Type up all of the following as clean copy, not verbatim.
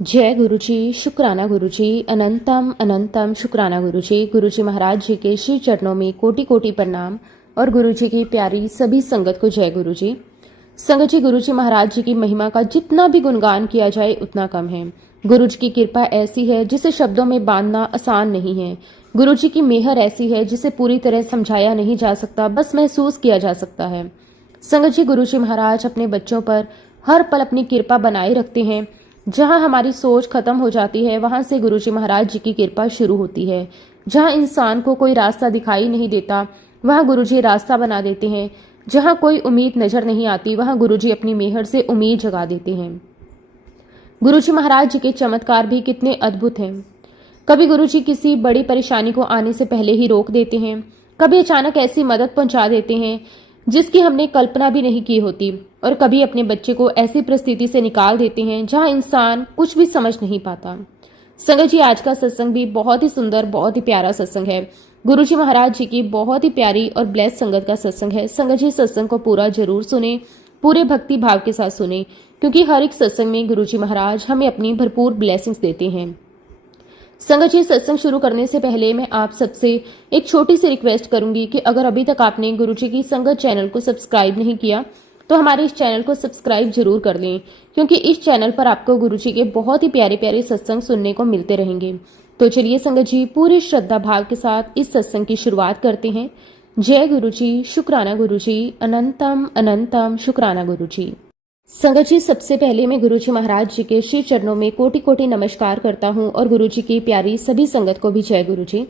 जय गुरुजी, शुक्राना गुरुजी, अनंतम अनंतम शुक्राना गुरुजी। गुरुजी महाराज जी के श्री चरणों में कोटि कोटि प्रणाम और गुरुजी की प्यारी सभी संगत को जय गुरुजी। संगत जी, गुरुजी महाराज जी की महिमा का जितना भी गुणगान किया जाए उतना कम है। गुरुजी की कृपा ऐसी है जिसे शब्दों में बांधना आसान नहीं है। गुरुजी की मेहर ऐसी है जिसे पूरी तरह समझाया नहीं जा सकता, बस महसूस किया जा सकता है। संगत जी, गुरुजी महाराज अपने बच्चों पर हर पल अपनी कृपा बनाए रखते हैं। जहां हमारी सोच खत्म हो जाती है, वहां से गुरुजी महाराज जी की कृपा शुरू होती है। जहां इंसान को कोई रास्ता दिखाई नहीं देता, वहां गुरुजी रास्ता बना देते हैं। जहां कोई उम्मीद नजर नहीं आती, वहां गुरुजी अपनी मेहर से उम्मीद जगा देते हैं। गुरुजी महाराज जी के चमत्कार भी कितने अद्भुत हैं। कभी गुरुजी किसी बड़ी परेशानी को आने से पहले ही रोक देते हैं, कभी अचानक ऐसी मदद पहुंचा देते हैं जिसकी हमने कल्पना भी नहीं की होती, और कभी अपने बच्चे को ऐसी परिस्थिति से निकाल देते हैं जहां इंसान कुछ भी समझ नहीं पाता। संगत जी, आज का सत्संग भी बहुत ही सुंदर, बहुत ही प्यारा सत्संग है। गुरुजी महाराज जी की बहुत ही प्यारी और ब्लेस्ड संगत का सत्संग है। संगत जी, सत्संग को पूरा जरूर सुने, पूरे भक्ति भाव के साथ सुने, क्योंकि हर एक सत्संग में गुरुजी महाराज हमें अपनी भरपूर ब्लेसिंग्स देते हैं। संगत जी, सत्संग शुरू करने से पहले मैं आप सबसे एक छोटी सी रिक्वेस्ट करूंगी कि अगर अभी तक आपने गुरुजी की संगत चैनल को सब्सक्राइब नहीं किया तो हमारे इस चैनल को सब्सक्राइब जरूर कर लें, क्योंकि इस चैनल पर आपको गुरुजी के बहुत ही प्यारे प्यारे सत्संग सुनने को मिलते रहेंगे। तो चलिए संगत जी, पूरी श्रद्धा भाव के साथ इस सत्संग की शुरुआत करते हैं। जय गुरुजी, शुक्राना गुरुजी, अनंतम अनंतम शुक्राना गुरुजी। संगत जी, सबसे पहले मैं गुरुजी महाराज जी के श्री चरणों में कोटि कोटि नमस्कार करता हूँ और गुरुजी की प्यारी सभी संगत को भी जय गुरुजी।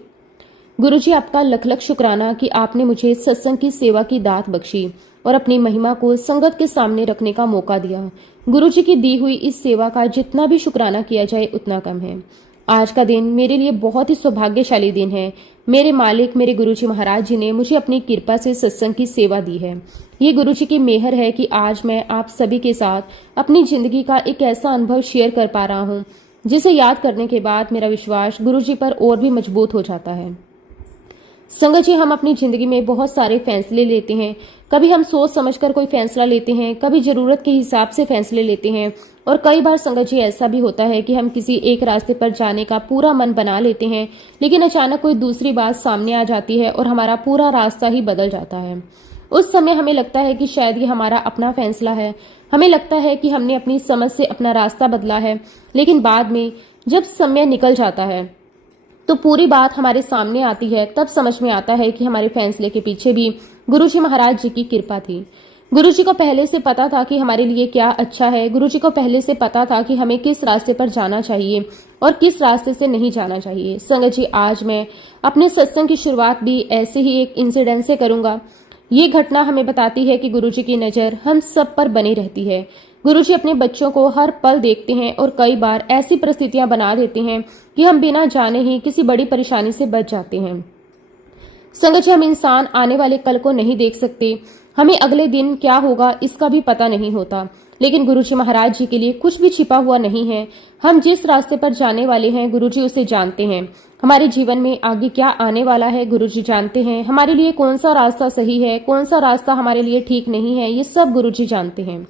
गुरुजी, आपका लख लख शुक्राना कि आपने मुझे सत्संग की सेवा की दात बख्शी और अपनी महिमा को संगत के सामने रखने का मौका दिया। गुरुजी की दी हुई इस सेवा का जितना भी शुक्राना किया जाए उतना कम है। आज का दिन मेरे लिए बहुत ही सौभाग्यशाली दिन है। मेरे मालिक, मेरे गुरुजी महाराज जी ने मुझे अपनी कृपा से सत्संग की सेवा दी है। ये गुरुजी की मेहर है कि आज मैं आप सभी के साथ अपनी जिंदगी का एक ऐसा अनुभव शेयर कर पा रहा हूँ जिसे याद करने के बाद मेरा विश्वास गुरुजी पर और भी मजबूत हो जाता है। संगत जी, हम अपनी जिंदगी में बहुत सारे फैसले लेते हैं। कभी हम सोच समझकर कोई फैसला लेते हैं, कभी जरूरत के हिसाब से फैसले लेते हैं, और कई बार संगत जी ऐसा भी होता है कि हम किसी एक रास्ते पर जाने का पूरा मन बना लेते हैं, लेकिन अचानक कोई दूसरी बात सामने आ जाती है और हमारा पूरा रास्ता ही बदल जाता है। उस समय हमें लगता है कि शायद ये हमारा अपना फैसला है, हमें लगता है कि हमने अपनी समझ से अपना रास्ता बदला है, लेकिन बाद में जब समय निकल जाता है तो पूरी बात हमारे सामने आती है। तब समझ में आता है कि हमारे फैसले के पीछे भी गुरुजी महाराज जी की कृपा थी। गुरुजी को पहले से पता था कि हमारे लिए क्या अच्छा है। गुरुजी को पहले से पता था कि हमें किस रास्ते पर जाना चाहिए और किस रास्ते से नहीं जाना चाहिए। संगत जी, आज मैं अपने सत्संग की शुरुआत भी ऐसे ही एक इंसिडेंट से करूंगा। ये घटना हमें बताती है कि गुरुजी की नजर हम सब पर बनी रहती है। गुरुजी अपने बच्चों को हर पल देखते हैं और कई बार ऐसी परिस्थितियां बना देते हैं कि हम बिना जाने ही किसी बड़ी परेशानी से बच जाते हैं। संगत जी, हम इंसान आने वाले कल को नहीं देख सकते, हमें अगले दिन क्या होगा इसका भी पता नहीं होता, लेकिन गुरुजी महाराज जी के लिए कुछ भी छिपा हुआ नहीं है। हम जिस रास्ते पर जाने वाले हैं गुरुजी उसे जानते हैं। हमारे जीवन में आगे क्या आने वाला है गुरुजी जानते हैं। हमारे लिए कौन सा रास्ता सही है, कौन सा रास्ता हमारे लिए ठीक नहीं है, ये सब गुरुजी जानते हैं।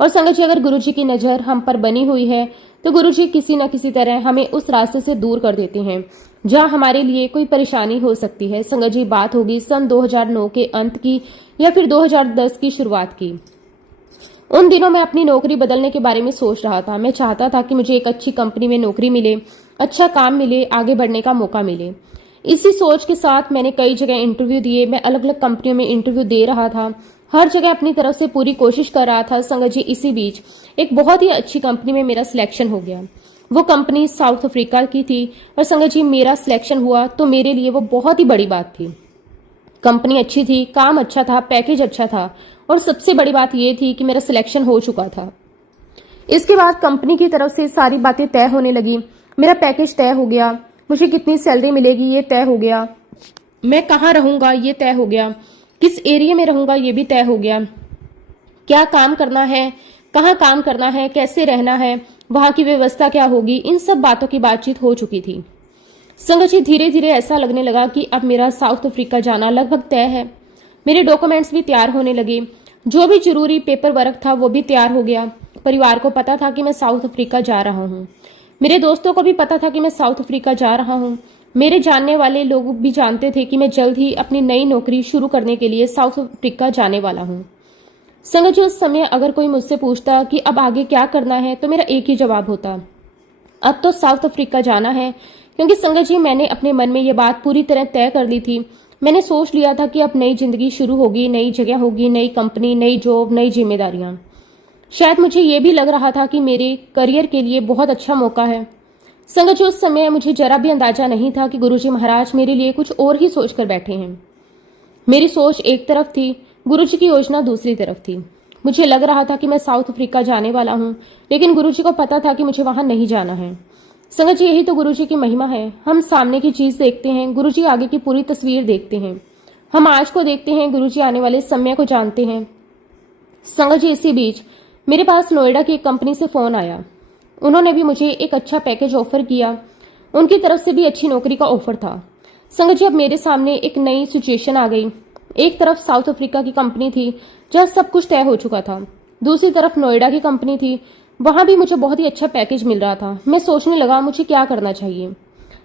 और संगत जी, अगर गुरुजी की नजर हम पर बनी हुई है तो गुरुजी किसी न किसी तरह हमें उस रास्ते से दूर कर देते हैं जहां हमारे लिए कोई परेशानी हो सकती है। संगत जी, बात होगी सन 2009 के अंत की या फिर 2010 की शुरुआत की। उन दिनों मैं अपनी नौकरी बदलने के बारे में सोच रहा था। मैं चाहता था कि मुझे एक अच्छी कंपनी में नौकरी मिले, अच्छा काम मिले, आगे बढ़ने का मौका मिले। इसी सोच के साथ मैंने कई जगह इंटरव्यू दिए। मैं अलग अलग कंपनियों में इंटरव्यू दे रहा था, हर जगह अपनी तरफ से पूरी कोशिश कर रहा था। संगत जी, इसी बीच एक बहुत ही अच्छी कंपनी में मेरा सिलेक्शन हो गया। वो कंपनी साउथ अफ्रीका की थी और संगत जी, मेरा सिलेक्शन हुआ तो मेरे लिए वो बहुत ही बड़ी बात थी। कंपनी अच्छी थी, काम अच्छा था, पैकेज अच्छा था, और सबसे बड़ी बात यह थी कि मेरा सिलेक्शन हो चुका था। इसके बाद कंपनी की तरफ से सारी बातें तय होने लगी। मेरा पैकेज तय हो गया, मुझे कितनी सैलरी मिलेगी ये तय हो गया, मैं कहाँ रहूंगा ये तय हो गया, किस एरिया में रहूंगा ये भी तय हो गया, क्या काम करना है, कहाँ काम करना है, कैसे रहना है, वहां की व्यवस्था क्या होगी, इन सब बातों की बातचीत हो चुकी थी। संगत जी, धीरे धीरे ऐसा लगने लगा कि अब मेरा साउथ अफ्रीका जाना लगभग तय है। मेरे डॉक्यूमेंट्स भी तैयार होने लगे, जो भी जरूरी पेपर वर्क था वो भी तैयार हो गया। परिवार को पता था कि मैं साउथ अफ्रीका जा रहा हूँ। मेरे दोस्तों को भी पता था कि मैं साउथ अफ्रीका जा रहा हूँ। मेरे जानने वाले लोग भी जानते थे कि मैं जल्द ही अपनी नई नौकरी शुरू करने के लिए साउथ अफ्रीका जाने वाला हूँ। संगत जी, उस समय अगर कोई मुझसे पूछता कि अब आगे क्या करना है तो मेरा एक ही जवाब होता, अब तो साउथ अफ्रीका जाना है। क्योंकि संगत जी, मैंने अपने मन में ये बात पूरी तरह तय कर ली थी। मैंने सोच लिया था कि अब नई जिंदगी शुरू होगी, नई जगह होगी, नई कंपनी, नई जॉब, नई जिम्मेदारियां। शायद मुझे ये भी लग रहा था कि मेरे करियर के लिए बहुत अच्छा मौका है। संगत जी, उस समय मुझे जरा भी अंदाजा नहीं था कि गुरुजी महाराज मेरे लिए कुछ और ही सोच कर बैठे हैं। मेरी सोच एक तरफ थी, गुरुजी की योजना दूसरी तरफ थी। मुझे लग रहा था कि मैं साउथ अफ्रीका जाने वाला हूँ, लेकिन गुरुजी को पता था कि मुझे वहां नहीं जाना है। संगत जी, यही तो गुरुजी की महिमा है। हम सामने की चीज देखते हैं, गुरुजी आगे की पूरी तस्वीर देखते हैं। हम आज को देखते हैं, गुरुजी आने वाले समय को जानते हैं। संगत जी, इसी बीच मेरे पास नोएडा की एक कंपनी से फोन आया। उन्होंने भी मुझे एक अच्छा पैकेज ऑफर किया। उनकी तरफ से भी अच्छी नौकरी का ऑफर था। संगत जी, अब मेरे सामने एक नई सिचुएशन आ गई। एक तरफ साउथ अफ्रीका की कंपनी थी जहां सब कुछ तय हो चुका था, दूसरी तरफ नोएडा की कंपनी थी, वहां भी मुझे बहुत ही अच्छा पैकेज मिल रहा था। मैं सोचने लगा मुझे क्या करना चाहिए।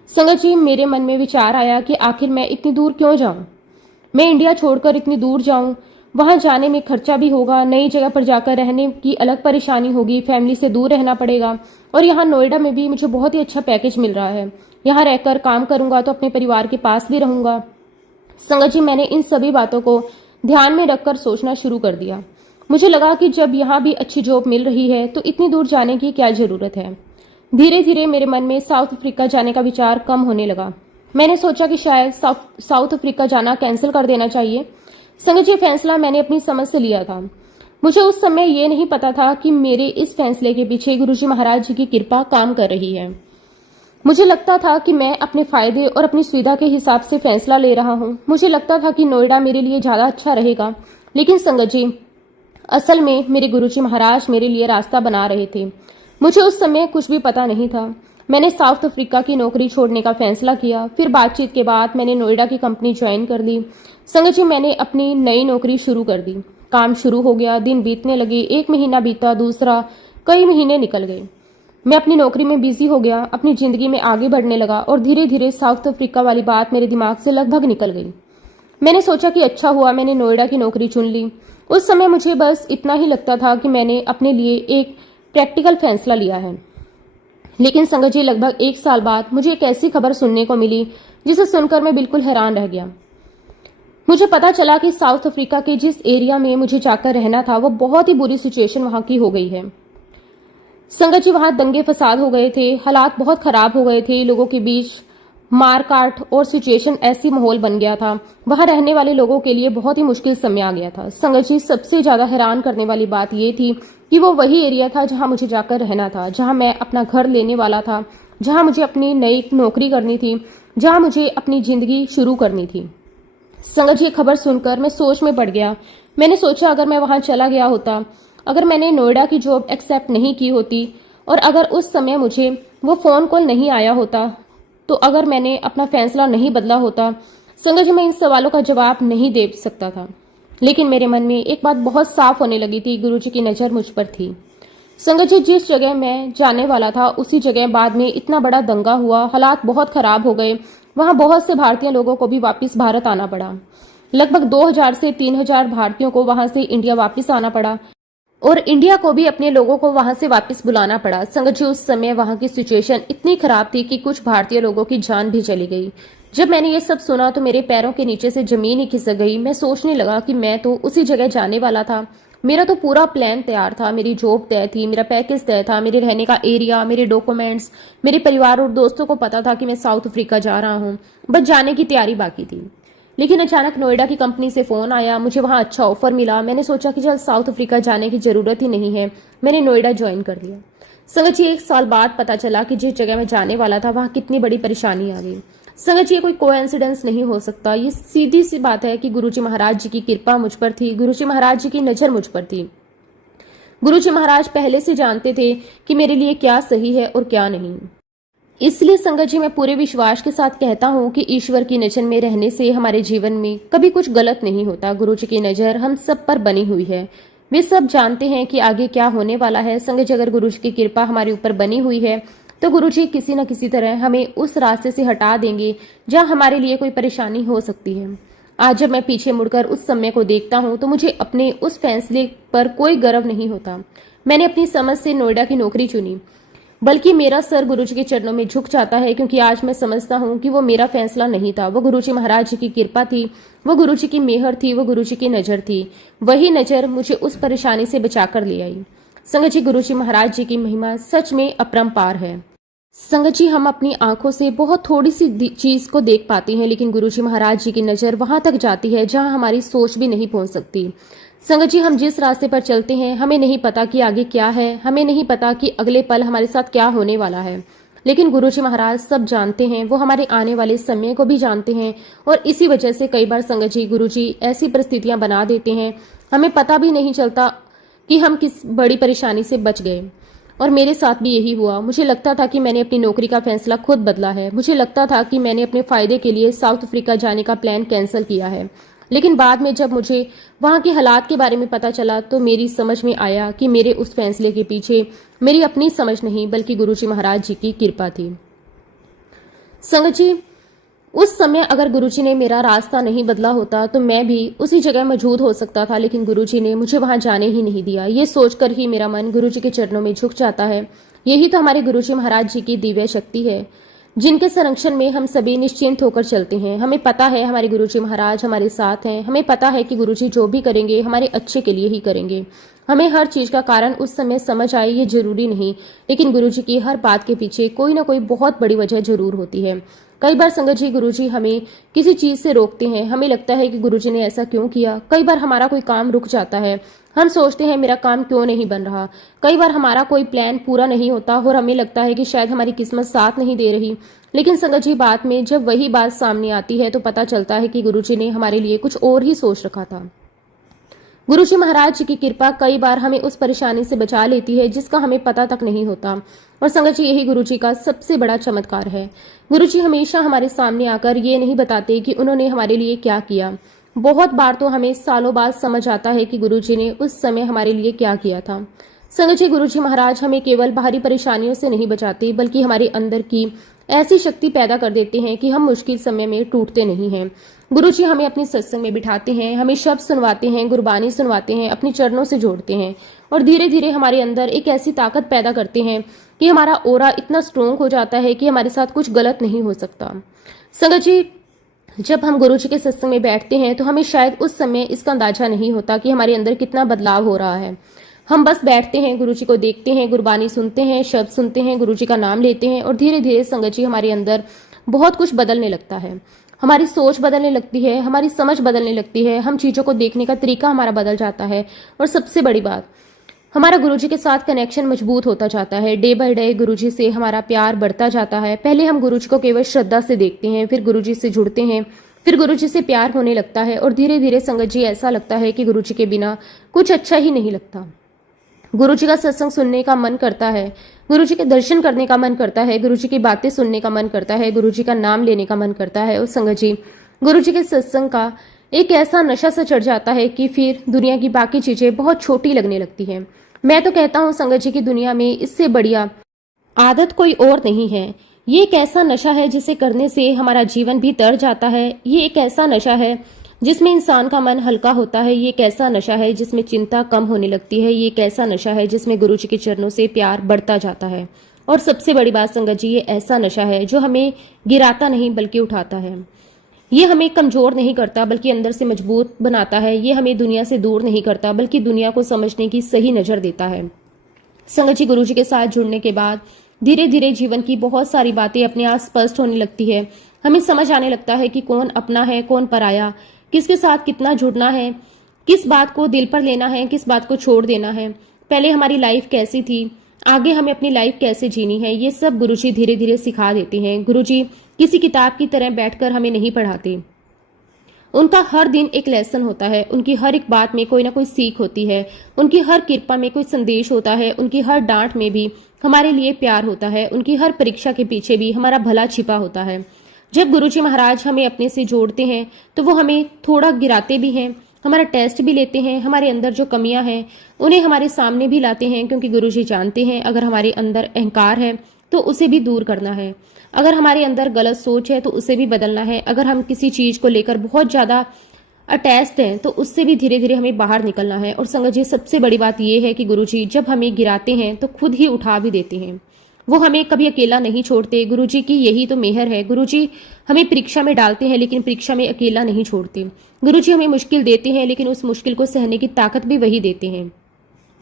संगत जी, मेरे मन में विचार आया कि आखिर मैं इतनी दूर क्यों जाऊं। मैं इंडिया छोड़कर इतनी दूर जाऊं, वहां जाने में खर्चा भी होगा, नई जगह पर जाकर रहने की अलग परेशानी होगी, फैमिली से दूर रहना पड़ेगा। और यहाँ नोएडा में भी मुझे बहुत ही अच्छा पैकेज मिल रहा है। यहाँ रहकर काम करूंगा तो अपने परिवार के पास भी रहूंगा। संगत जी, मैंने इन सभी बातों को ध्यान में रखकर सोचना शुरू कर दिया। मुझे लगा कि जब यहाँ भी अच्छी जॉब मिल रही है तो इतनी दूर जाने की क्या जरूरत है। धीरे धीरे मेरे मन में साउथ अफ्रीका जाने का विचार कम होने लगा। मैंने सोचा कि शायद साउथ अफ्रीका जाना कैंसिल कर देना चाहिए। संगत जी, फैसला मैंने अपनी समझ से लिया था। मुझे उस समय ये नहीं पता था कि मेरे इस फैसले के पीछे गुरुजी महाराज जी की कृपा काम कर रही है। मुझे लगता था कि मैं अपने फायदे और अपनी सुविधा के हिसाब से फैसला ले रहा हूँ। मुझे लगता था कि नोएडा मेरे लिए ज्यादा अच्छा रहेगा, लेकिन संगत जी, असल में मेरे गुरुजी महाराज मेरे लिए रास्ता बना रहे थे। मुझे उस समय कुछ भी पता नहीं था। मैंने साउथ अफ्रीका की नौकरी छोड़ने का फैसला किया। फिर बातचीत के बाद मैंने नोएडा की कंपनी ज्वाइन कर ली। संगत जी, मैंने अपनी नई नौकरी शुरू कर दी। काम शुरू हो गया, दिन बीतने लगे, एक महीना बीता, दूसरा, कई महीने निकल गए। मैं अपनी नौकरी में बिजी हो गया, अपनी जिंदगी में आगे बढ़ने लगा और धीरे धीरे साउथ अफ्रीका वाली बात मेरे दिमाग से लगभग निकल गई। मैंने सोचा कि अच्छा हुआ मैंने नोएडा की नौकरी चुन ली। उस समय मुझे बस इतना ही लगता था कि मैंने अपने लिए एक प्रैक्टिकल फैसला लिया है। लेकिन संगत जी, लगभग एक साल बाद मुझे एक ऐसी खबर सुनने को मिली जिसे सुनकर मैं बिल्कुल हैरान रह गया। मुझे पता चला कि साउथ अफ्रीका के जिस एरिया में मुझे जाकर रहना था वो बहुत ही बुरी सिचुएशन वहां की हो गई है। संगत जी, वहां दंगे फसाद हो गए थे, हालात बहुत खराब हो गए थे, लोगों के बीच मार काट और सिचुएशन ऐसी माहौल बन गया था। वहां रहने वाले लोगों के लिए बहुत ही मुश्किल समय आ गया था। संगत जी, सबसे ज्यादा हैरान करने वाली बात यह थी कि वो वही एरिया था जहां मुझे जाकर रहना था, जहां मैं अपना घर लेने वाला था, जहां मुझे अपनी नई नौकरी करनी थी, जहां मुझे अपनी जिंदगी शुरू करनी थी। संगत जी, खबर सुनकर मैं सोच में पड़ गया। मैंने सोचा अगर मैं वहां चला गया होता, अगर मैंने नोएडा की जॉब एक्सेप्ट नहीं की होती और अगर उस समय मुझे वो फोन कॉल नहीं आया होता, तो अगर मैंने अपना फैसला नहीं बदला होता, संगत जी, मैं इन सवालों का जवाब नहीं दे सकता था। लेकिन मेरे मन में एक बात बहुत साफ होने लगी थी, गुरुजी की नजर मुझ पर थी। संगत जी, जिस जगह मैं जाने वाला था उसी जगह बाद में इतना बड़ा दंगा हुआ, हालात बहुत खराब हो गए। वहां बहुत से भारतीय लोगों को भी वापस भारत आना पड़ा। लगभग 2000 से 3000 भारतीयों को वहां से इंडिया वापस आना पड़ा और इंडिया को भी अपने लोगों को वहां से वापस बुलाना पड़ा। संगत जी, उस समय वहां की सिचुएशन इतनी खराब थी कि कुछ भारतीय लोगों की जान भी चली गई। जब मैंने ये सब सुना तो मेरे पैरों के नीचे से जमीन ही खिसक गई। मैं सोचने लगा कि मैं तो उसी जगह जाने वाला था, मेरा तो पूरा प्लान तैयार था, मेरी जॉब तय थी, मेरा पैकेज तय था, मेरे रहने का एरिया, मेरे डॉक्यूमेंट्स, मेरे परिवार और दोस्तों को पता था कि मैं साउथ अफ्रीका जा रहा हूँ, बस जाने की तैयारी बाकी थी। लेकिन अचानक नोएडा की कंपनी से फोन आया, मुझे वहां अच्छा ऑफर मिला। मैंने सोचा कि चल साउथ अफ्रीका जाने की जरूरत ही नहीं है, मैंने नोएडा ज्वाइन कर लिया। संगत जी, एक साल बाद पता चला कि जिस जगह मैं जाने वाला था वहां कितनी बड़ी परेशानी आ गई। संगत जी, ये कोई कोइंसिडेंस नहीं हो सकता, ये सीधी सी बात है कि गुरुजी महाराज जी की कृपा मुझ पर थी, गुरुजी महाराज जी की नजर मुझ पर थी। गुरुजी महाराज पहले से जानते थे कि मेरे लिए क्या सही है और क्या नहीं। इसलिए संगत जी, मैं पूरे विश्वास के साथ कहता हूँ कि ईश्वर की नजर में रहने से हमारे जीवन में कभी कुछ गलत नहीं होता। गुरुजी की नजर हम सब पर बनी हुई है। वे सब जानते हैं कि आगे क्या होने वाला है। संगत जी, अगर गुरु जी की कृपा हमारे ऊपर बनी हुई है तो गुरु जी किसी न किसी तरह हमें उस रास्ते से हटा देंगे जहां हमारे लिए कोई परेशानी हो सकती है। आज जब मैं पीछे मुड़कर उस समय को देखता हूं तो मुझे अपने उस फैसले पर कोई गर्व नहीं होता। मैंने अपनी समझ से नोएडा की नौकरी चुनी, बल्कि मेरा सर गुरुजी के चरणों में झुक जाता है, क्योंकि आज मैं समझता हूँ कि वो मेरा फैसला नहीं था, वो गुरुजी महाराज जी की कृपा थी, वो गुरुजी की मेहर थी, वो गुरुजी की नजर थी। वही नजर मुझे उस परेशानी से बचाकर ले आई। संगत जी, गुरुजी महाराज जी की महिमा सच में अपरंपार है। संगत जी, हम अपनी आंखों से बहुत थोड़ी सी चीज को देख पाते हैं, लेकिन गुरुजी महाराज जी की नजर वहां तक जाती है जहां हमारी सोच भी नहीं पहुंच सकती। संगत जी, हम जिस रास्ते पर चलते हैं हमें नहीं पता कि आगे क्या है, हमें नहीं पता कि अगले पल हमारे साथ क्या होने वाला है, लेकिन गुरुजी महाराज सब जानते हैं। वो हमारे आने वाले समय को भी जानते हैं और इसी वजह से कई बार संगत जी गुरुजी ऐसी परिस्थितियां बना देते हैं, हमें पता भी नहीं चलता कि हम किस बड़ी परेशानी से बच गए। और मेरे साथ भी यही हुआ। मुझे लगता था कि मैंने अपनी नौकरी का फैसला खुद बदला है, मुझे लगता था कि मैंने अपने फायदे के लिए साउथ अफ्रीका जाने का प्लान कैंसिल किया है, लेकिन बाद में जब मुझे वहां के हालात के बारे में पता चला तो मेरी समझ में आया कि मेरे उस फैसले के पीछे मेरी अपनी समझ नहीं बल्कि गुरुजी महाराज जी की कृपा थी। संगत जी, उस समय अगर गुरुजी ने मेरा रास्ता नहीं बदला होता तो मैं भी उसी जगह मौजूद हो सकता था, लेकिन गुरुजी ने मुझे वहां जाने ही नहीं दिया। ये सोचकर ही मेरा मन गुरुजी के चरणों में झुक जाता है। यही तो हमारे गुरुजी महाराज जी की दिव्य शक्ति है, जिनके संरक्षण में हम सभी निश्चिंत होकर चलते हैं। हमें पता है हमारे गुरुजी महाराज हमारे साथ हैं, हमें पता है कि गुरुजी जो भी करेंगे हमारे अच्छे के लिए ही करेंगे। हमें हर चीज का कारण उस समय समझ आए ये जरूरी नहीं, लेकिन गुरुजी की हर बात के पीछे कोई ना कोई बहुत बड़ी वजह जरूर होती है। कई बार संगत जी गुरुजी हमें किसी चीज से रोकते हैं, हमें लगता है कि गुरुजी ने ऐसा क्यों किया। कई बार हमारा कोई काम रुक जाता है, हम सोचते हैं मेरा काम क्यों नहीं बन रहा। कई बार हमारा कोई प्लान पूरा नहीं होता और हमें लगता है कि शायद हमारी किस्मत साथ नहीं दे रही। लेकिन संगत जी, बात में जब वही बात सामने आती है तो पता चलता है कि गुरुजी ने हमारे लिए कुछ और ही सोच रखा था। गुरुजी महाराज जी की कृपा कई बार हमें उस परेशानी से बचा लेती है जिसका हमें पता तक नहीं होता। और संगत जी, यही गुरुजी का सबसे बड़ा चमत्कार है। गुरुजी हमेशा हमारे सामने आकर ये नहीं बताते कि उन्होंने हमारे लिए क्या किया। बहुत बार तो हमें सालों बाद समझ आता है कि गुरुजी ने उस समय हमारे लिए क्या किया था। संगत जी, गुरुजी महाराज हमें केवल बाहरी परेशानियों से नहीं बचाते बल्कि हमारे अंदर की ऐसी शक्ति पैदा कर देते हैं कि हम मुश्किल समय में टूटते नहीं हैं। गुरुजी हमें अपने सत्संग में बिठाते हैं, हमें शब्द सुनवाते हैं, गुरबानी सुनवाते हैं, अपने चरणों से जोड़ते हैं और धीरे धीरे हमारे अंदर एक ऐसी ताकत पैदा करते हैं कि हमारा ओरा इतना स्ट्रोंग हो जाता है कि हमारे साथ कुछ गलत नहीं हो सकता। संगत जी, जब हम गुरुजी के सत्संग में बैठते हैं तो हमें शायद उस समय इसका अंदाजा नहीं होता कि हमारे अंदर कितना बदलाव हो रहा है। हम बस बैठते हैं, गुरुजी को देखते हैं, गुरबानी सुनते हैं, शब्द सुनते हैं, गुरुजी का नाम लेते हैं और धीरे धीरे संगत जी हमारे अंदर बहुत कुछ बदलने लगता है। हमारी सोच बदलने लगती है, हमारी समझ बदलने लगती है, हम चीजों को देखने का तरीका हमारा बदल जाता है और सबसे बड़ी बात, हमारा गुरुजी के साथ कनेक्शन मजबूत होता जाता है। डे बाय डे गुरुजी से हमारा प्यार बढ़ता जाता है। पहले हम गुरुजी को केवल श्रद्धा से देखते हैं, फिर गुरुजी से जुड़ते हैं, फिर गुरुजी से प्यार होने लगता है और धीरे धीरे संगत जी ऐसा लगता है कि गुरुजी के बिना कुछ अच्छा ही नहीं लगता। गुरुजी का सत्संग सुनने का मन करता है, गुरुजी के दर्शन करने का मन करता है, गुरुजी की बातें सुनने का मन करता है, गुरुजी का नाम लेने का मन करता है। और संगत जी, गुरुजी के सत्संग का एक ऐसा नशा सा चढ़ जाता है कि फिर दुनिया की बाकी चीजें बहुत छोटी लगने लगती हैं। मैं तो कहता हूँ संगत जी की दुनिया में इससे बढ़िया आदत कोई और नहीं है। ये एक ऐसा नशा है जिसे करने से हमारा जीवन भी तर जाता है। ये एक ऐसा नशा है जिसमें इंसान का मन हल्का होता है। ये एक ऐसा नशा है जिसमें चिंता कम होने लगती है। ये एक ऐसा नशा है जिसमें गुरुजी के चरणों से प्यार बढ़ता जाता है। और सबसे बड़ी बात संगत जी, ये ऐसा नशा है जो हमें गिराता नहीं बल्कि उठाता है। ये हमें कमजोर नहीं करता बल्कि अंदर से मजबूत बनाता है। ये हमें दुनिया से दूर नहीं करता बल्कि दुनिया को समझने की सही नजर देता है। संगत जी, गुरुजी के साथ जुड़ने के बाद धीरे धीरे जीवन की बहुत सारी बातें अपने आप स्पष्ट होने लगती है। हमें समझ आने लगता है कि कौन अपना है, कौन पराया, किसके साथ कितना जुड़ना है, किस बात को दिल पर लेना है, किस बात को छोड़ देना है, पहले हमारी लाइफ कैसी थी, आगे हमें अपनी लाइफ कैसे जीनी है। ये सब गुरुजी धीरे धीरे सिखा देते हैं। गुरुजी किसी किताब की तरह बैठकर हमें नहीं पढ़ाते। उनका हर दिन एक लेसन होता है, उनकी हर एक बात में कोई ना कोई सीख होती है, उनकी हर कृपा में कोई संदेश होता है, उनकी हर डांट में भी हमारे लिए प्यार होता है, उनकी हर परीक्षा के पीछे भी हमारा भला छिपा होता है। जब गुरुजी महाराज हमें अपने से जोड़ते हैं तो वो हमें थोड़ा गिराते भी हैं, हमारा टेस्ट भी लेते हैं, हमारे अंदर जो कमियां हैं उन्हें हमारे सामने भी लाते हैं, क्योंकि गुरुजी जानते हैं अगर हमारे अंदर अहंकार है तो उसे भी दूर करना है, अगर हमारे अंदर गलत सोच है तो उसे भी बदलना है, अगर हम किसी चीज को लेकर बहुत ज्यादा अटैच्ड हैं तो उससे भी धीरे धीरे हमें बाहर निकलना है। और संगत जी, सबसे बड़ी बात यह है कि गुरुजी जब हमें गिराते हैं तो खुद ही उठा भी देते हैं, वो हमें कभी अकेला नहीं छोड़ते। गुरुजी की यही तो मेहर है। गुरुजी हमें परीक्षा में डालते हैं लेकिन परीक्षा में अकेला नहीं छोड़ते। गुरुजी हमें मुश्किल देते हैं लेकिन उस मुश्किल को सहने की ताकत भी वही देते हैं।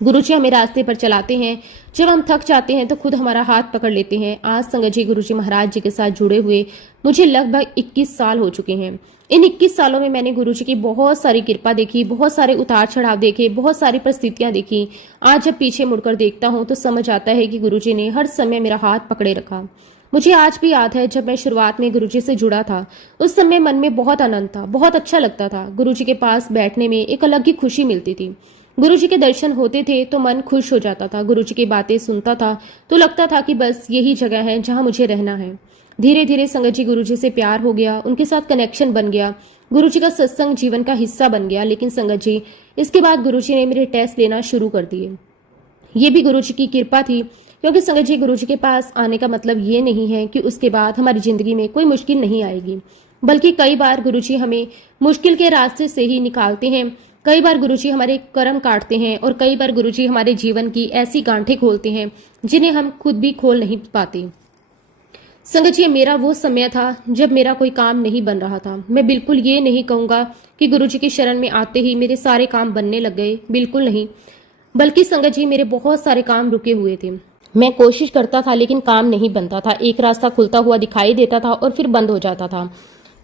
गुरुजी हमें रास्ते पर चलाते हैं, जब हम थक जाते हैं तो खुद हमारा हाथ पकड़ लेते हैं। आज संगत जी गुरुजी महाराज जी के साथ जुड़े हुए मुझे लगभग 21 साल हो चुके हैं। इन 21 सालों में मैंने गुरुजी की बहुत सारी कृपा देखी, बहुत सारे उतार चढ़ाव देखे, बहुत सारी परिस्थितियां देखी। आज जब पीछे मुड़कर देखता हूं तो समझ आता है कि गुरुजी ने हर समय मेरा हाथ पकड़े रखा। मुझे आज भी याद है जब मैं शुरुआत में गुरुजी से जुड़ा था, उस समय मन में बहुत आनंद था, बहुत अच्छा लगता था। गुरुजी के पास बैठने में एक अलग ही खुशी मिलती थी। गुरुजी के दर्शन होते थे तो मन खुश हो जाता था। गुरुजी की बातें सुनता था तो लगता था कि बस यही जगह है जहां मुझे रहना है। धीरे धीरे संगत जी गुरुजी से प्यार हो गया, उनके साथ कनेक्शन बन गया, गुरुजी का सत्संग जीवन का हिस्सा बन गया। लेकिन संगत जी, इसके बाद गुरुजी ने मेरे टेस्ट लेना शुरू कर दिए। ये भी गुरुजी की कृपा थी, क्योंकि संगत जी गुरुजी के पास आने का मतलब ये नहीं है कि उसके बाद हमारी जिंदगी में कोई मुश्किल नहीं आएगी, बल्कि कई बार गुरुजी हमें मुश्किल के रास्ते से ही निकालते हैं। कई बार गुरुजी हमारे कर्म काटते हैं और कई बार गुरुजी हमारे जीवन की ऐसी गांठें खोलते हैं जिन्हें हम खुद भी खोल नहीं पाते। संगत जी, मेरा वो समय था जब मेरा कोई काम नहीं बन रहा था। मैं बिल्कुल ये नहीं कहूंगा कि गुरुजी की शरण में आते ही मेरे सारे काम बनने लग गए, बिल्कुल नहीं। बल्कि संगत जी, मेरे बहुत सारे काम रुके हुए थे। मैं कोशिश करता था लेकिन काम नहीं बनता था। एक रास्ता खुलता हुआ दिखाई देता था और फिर बंद हो जाता था।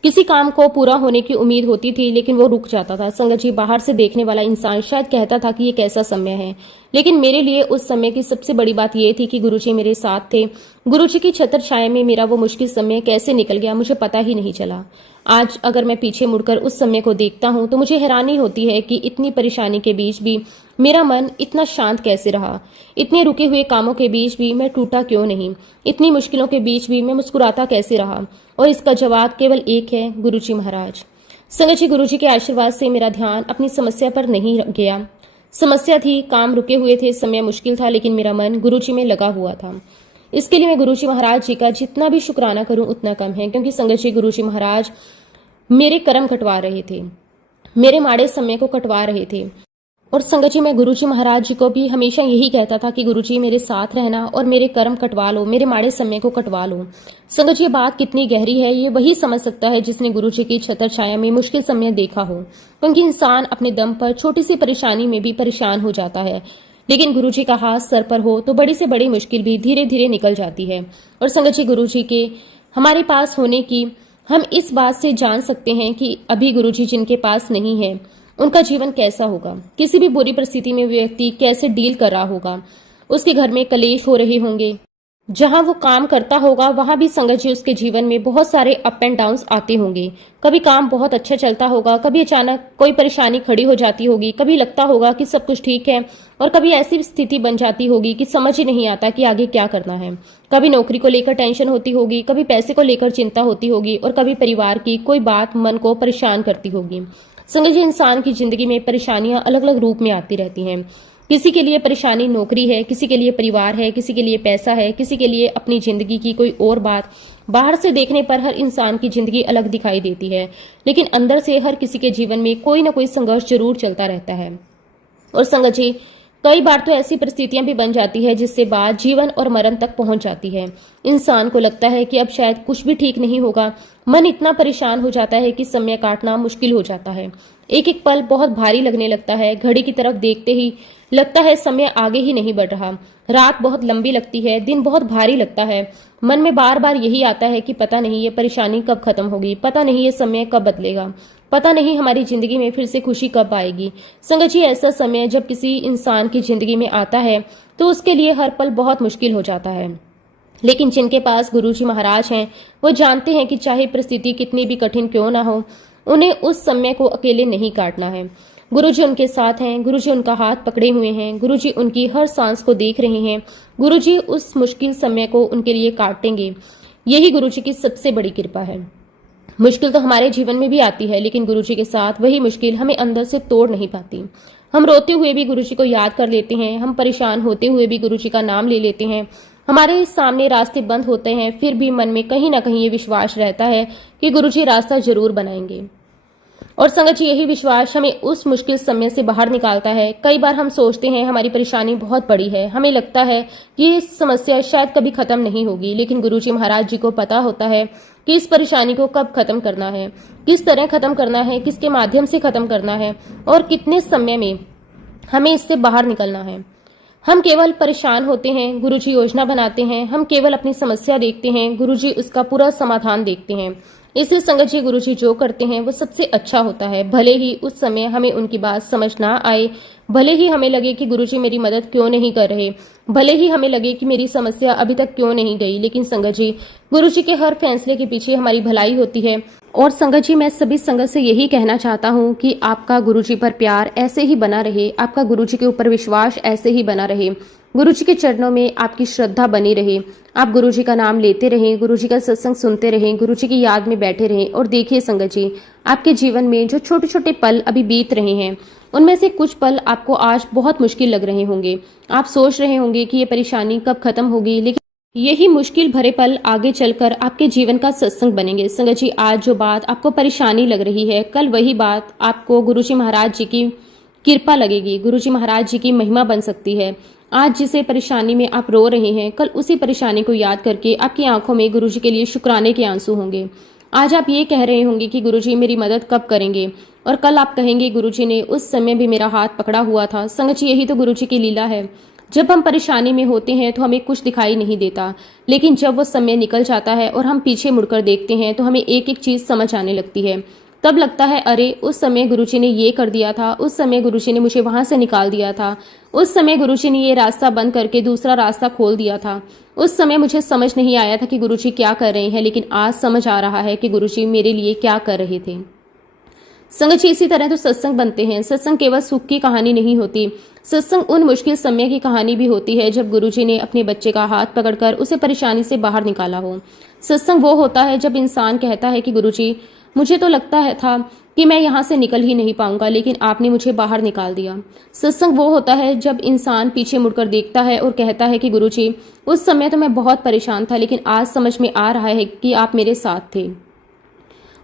किसी काम को पूरा होने की उम्मीद होती थी लेकिन वो रुक जाता था। संगत जी, बाहर से देखने वाला इंसान शायद कहता था कि ये कैसा समय है, लेकिन मेरे लिए उस समय की सबसे बड़ी बात ये थी कि गुरुजी मेरे साथ थे। गुरुजी की छत्र छाया में मेरा वो मुश्किल समय कैसे निकल गया मुझे पता ही नहीं चला। आज अगर मैं पीछे मुड़कर उस समय को देखता हूँ तो मुझे हैरानी होती है कि इतनी परेशानी के बीच भी मेरा मन इतना शांत कैसे रहा। इतने रुके हुए कामों के बीच भी मैं टूटा क्यों नहीं, इतनी मुश्किलों के बीच भी मैं मुस्कुराता कैसे रहा। और इसका जवाब केवल एक है, गुरुजी महाराज। संगत जी, गुरुजी के आशीर्वाद से मेरा ध्यान अपनी समस्या पर नहीं गया। समस्या थी, काम रुके हुए थे, समय मुश्किल था, लेकिन मेरा मन गुरुजी में लगा हुआ था। इसके लिए मैं गुरुजी महाराज जी का जितना भी शुक्राना करूं उतना कम है, क्योंकि संगत जी गुरुजी महाराज मेरे कर्म कटवा रहे थे, मेरे माड़े समय को कटवा रहे थे। और संगत जी, मैं गुरुजी महाराज जी को भी हमेशा यही कहता था कि गुरुजी मेरे साथ रहना और मेरे कर्म कटवा लो, मेरे माड़े समय को कटवा लो। संगत जी, ये बात कितनी गहरी है ये वही समझ सकता है जिसने गुरुजी की छत्र छाया में मुश्किल समय देखा हो, क्योंकि इंसान अपने दम पर छोटी सी परेशानी में भी परेशान हो जाता है, लेकिन गुरुजी का हाथ सर पर हो तो बड़ी से बड़ी मुश्किल भी धीरे धीरे निकल जाती है। और संगत जी, गुरुजी के हमारे पास होने की हम इस बात से जान सकते हैं कि अभी गुरुजी जिनके पास नहीं है उनका जीवन कैसा होगा, किसी भी बुरी परिस्थिति में व्यक्ति कैसे डील कर रहा होगा। उसके घर में कलेश हो रहे होंगे, जहां वो काम करता होगा वहां भी संगत जी उसके जीवन में बहुत सारे अप एंड डाउन्स आते होंगे। कभी काम बहुत अच्छा चलता होगा, कभी अचानक कोई परेशानी खड़ी हो जाती होगी, कभी लगता होगा कि सब कुछ ठीक है और कभी ऐसी स्थिति बन जाती होगी कि समझ ही नहीं आता कि आगे क्या करना है। कभी नौकरी को लेकर टेंशन होती होगी, कभी पैसे को लेकर चिंता होती होगी और कभी परिवार की कोई बात मन को परेशान करती होगी। संगत जी, इंसान की जिंदगी में परेशानियां अलग अलग रूप में आती रहती हैं। किसी के लिए परेशानी नौकरी है, किसी के लिए परिवार है, किसी के लिए पैसा है, किसी के लिए अपनी जिंदगी की कोई और बात। बाहर से देखने पर हर इंसान की जिंदगी अलग दिखाई देती है, लेकिन अंदर से हर किसी के जीवन में कोई ना कोई संघर्ष जरूर चलता रहता है। और संगत जी, कई बार तो ऐसी परिस्थितियां भी बन जाती है जिससे बात जीवन और मरण तक पहुंच जाती है। इंसान को लगता है कि अब शायद कुछ भी ठीक नहीं होगा। मन इतना परेशान हो जाता है कि समय काटना मुश्किल हो जाता है। एक एक पल बहुत भारी लगने लगता है। घड़ी की तरफ देखते ही लगता है समय आगे ही नहीं बढ़ रहा। रात बहुत लंबी लगती है, दिन बहुत भारी लगता है। मन में बार बार यही आता है कि पता नहीं ये परेशानी कब खत्म होगी, पता नहीं ये समय कब बदलेगा, पता नहीं हमारी जिंदगी में फिर से खुशी कब आएगी। संगत जी, ऐसा समय जब किसी इंसान की जिंदगी में आता है तो उसके लिए हर पल बहुत मुश्किल हो जाता है। लेकिन जिनके पास गुरुजी महाराज हैं वो जानते हैं कि चाहे परिस्थिति कितनी भी कठिन क्यों ना हो, उन्हें उस समय को अकेले नहीं काटना है। गुरुजी उनके साथ हैं, गुरुजी उनका हाथ पकड़े हुए हैं, गुरुजी उनकी हर सांस को देख रहे हैं, गुरुजी उस मुश्किल समय को उनके लिए काटेंगे। यही गुरुजी की सबसे बड़ी कृपा है। मुश्किल तो हमारे जीवन में भी आती है, लेकिन गुरुजी के साथ वही मुश्किल हमें अंदर से तोड़ नहीं पाती। हम रोते हुए भी गुरुजी को याद कर लेते हैं, हम परेशान होते हुए भी गुरुजी का नाम ले लेते हैं, हमारे सामने रास्ते बंद होते हैं, फिर भी मन में कहीं ना कहीं ये विश्वास रहता है कि गुरुजी रास्ता जरूर बनाएंगे। और संगत जी, यही विश्वास हमें उस मुश्किल समय से बाहर निकालता है। कई बार हम सोचते हैं हमारी परेशानी बहुत बड़ी है, हमें लगता है कि ये समस्या शायद कभी खत्म नहीं होगी, लेकिन गुरुजी महाराज जी को पता होता है कि इस परेशानी को कब खत्म करना है, किस तरह खत्म करना है, किसके माध्यम से खत्म करना है और कितने समय में हमें इससे बाहर निकलना है। हम केवल परेशान होते हैं, गुरुजी योजना बनाते हैं, हम केवल अपनी समस्या देखते हैं, गुरुजी उसका पूरा समाधान देखते हैं। इसलिए संगत जी, गुरुजी जो करते हैं वो सबसे अच्छा होता है। भले ही उस समय हमें उनकी बात समझ ना आए, भले ही हमें लगे कि गुरुजी मेरी मदद क्यों नहीं कर रहे, भले ही हमें लगे कि मेरी समस्या अभी तक क्यों नहीं गई, लेकिन संगत जी, गुरुजी के हर फैसले के पीछे हमारी भलाई होती है। और संगत जी, मैं सभी संगत से यही कहना चाहता हूँ कि आपका गुरुजी पर प्यार ऐसे ही बना रहे, आपका गुरुजी के ऊपर विश्वास ऐसे ही बना रहे, गुरुजी के चरणों में आपकी श्रद्धा बनी रहे, आप गुरुजी का नाम लेते रहें, गुरुजी का सत्संग सुनते रहें, गुरुजी की याद में बैठे रहें। और देखिए संगत जी, आपके जीवन में जो छोटे छोटे पल अभी बीत रहे हैं, उनमें से कुछ पल आपको आज बहुत मुश्किल लग रहे होंगे। आप सोच रहे होंगे कि ये परेशानी कब खत्म होगी, लेकिन यही मुश्किल भरे पल आगे चलकर आपके जीवन का सत्संग बनेंगे। संगत जी, आज जो बात आपको परेशानी लग रही है, कल वही बात आपको गुरुजी महाराज जी की कृपा लगेगी, गुरुजी महाराज जी की महिमा बन सकती है। आज जिसे परेशानी में आप रो रहे हैं, कल उसी परेशानी को याद करके आपकी आंखों में गुरुजी के लिए शुक्राने के आंसू होंगे। आज आप ये कह रहे होंगे कि गुरुजी मेरी मदद कब करेंगे, और कल आप कहेंगे गुरुजी ने उस समय भी मेरा हाथ पकड़ा हुआ था। संगत जी, यही तो गुरुजी की लीला है। जब हम परेशानी में होते हैं तो हमें कुछ दिखाई नहीं देता, लेकिन जब वो समय निकल जाता है और हम पीछे मुड़कर देखते हैं तो हमें एक एक चीज समझ आने लगती है। तब लगता है, अरे उस समय गुरुजी ने ये कर दिया था, उस समय गुरुजी ने मुझे वहां से निकाल दिया था, उस समय गुरुजी ने ये रास्ता बंद करके दूसरा रास्ता खोल दिया था, उस समय मुझे समझ नहीं आया था कि गुरुजी क्या कर रहे हैं, लेकिन आज समझ आ रहा है कि गुरुजी मेरे लिए क्या कर रहे थे। संगत जी, इसी तरह तो सत्संग बनते हैं। सत्संग केवल सुख की कहानी नहीं होती, सत्संग उन मुश्किल समय की कहानी भी होती है जब गुरुजी ने अपने बच्चे का हाथ पकड़कर उसे परेशानी से बाहर निकाला हो। सत्संग वो होता है जब इंसान कहता है कि गुरुजी, मुझे तो लगता है था कि मैं यहाँ से निकल ही नहीं पाऊंगा, लेकिन आपने मुझे बाहर निकाल दिया। सत्संग वो होता है जब इंसान पीछे मुड़कर देखता है और कहता है कि गुरुजी, उस समय तो मैं बहुत परेशान था, लेकिन आज समझ में आ रहा है कि आप मेरे साथ थे।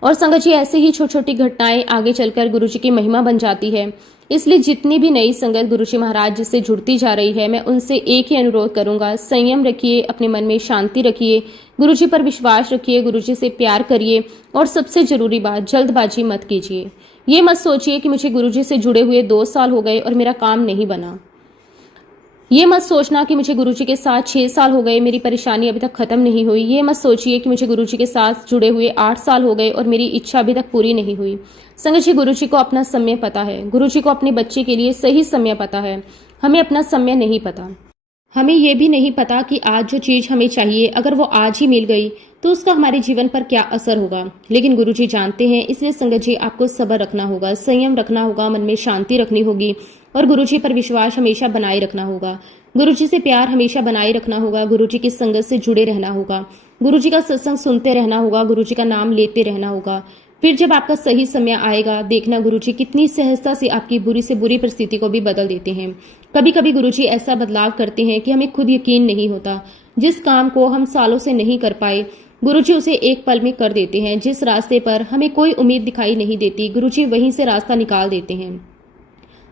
और संगत जी, ऐसे ही छोटी छोटी घटनाएं आगे चलकर गुरुजी की महिमा बन जाती है। इसलिए जितनी भी नई संगत गुरुजी महाराज जी से जुड़ती जा रही है, मैं उनसे एक ही अनुरोध करूंगा, संयम रखिए, अपने मन में शांति रखिए, गुरुजी पर विश्वास रखिए, गुरुजी से प्यार करिए, और सबसे जरूरी बात, जल्दबाजी मत कीजिए। ये मत सोचिए कि मुझे गुरुजी से जुड़े हुए 2 साल हो गए और मेरा काम नहीं बना। ये मत सोचना कि मुझे गुरुजी के साथ 6 साल हो गए, मेरी परेशानी अभी तक खत्म नहीं हुई। ये मत सोचिए कि मुझे गुरुजी के साथ जुड़े हुए 8 साल हो गए और मेरी इच्छा अभी तक पूरी नहीं हुई। संगत जी, गुरुजी को अपना समय पता है, गुरुजी को अपने बच्चे के लिए सही समय पता है। हमें अपना समय नहीं पता। हमें ये भी नहीं पता कि आज जो चीज हमें चाहिए, अगर वो आज ही मिल गई तो उसका हमारे जीवन पर क्या असर होगा, लेकिन गुरुजी जानते हैं। इसलिए संगत जी, आपको सब्र रखना होगा, संयम रखना होगा, मन में शांति रखनी होगी, और गुरुजी पर विश्वास हमेशा बनाए रखना होगा, गुरुजी से प्यार हमेशा बनाए रखना होगा, गुरुजी की संगत से जुड़े रहना होगा, गुरुजी का सत्संग सुनते रहना होगा, गुरुजी का नाम लेते रहना होगा। फिर जब आपका सही समय आएगा, देखना गुरुजी कितनी सहजता से आपकी बुरी से बुरी परिस्थिति को भी बदल देते हैं। कभी कभी गुरुजी ऐसा बदलाव करते हैं कि हमें खुद यकीन नहीं होता। जिस काम को हम सालों से नहीं कर पाए, गुरुजी उसे एक पल में कर देते हैं। जिस रास्ते पर हमें कोई उम्मीद दिखाई नहीं देती, गुरुजी वहीं से रास्ता निकाल देते हैं।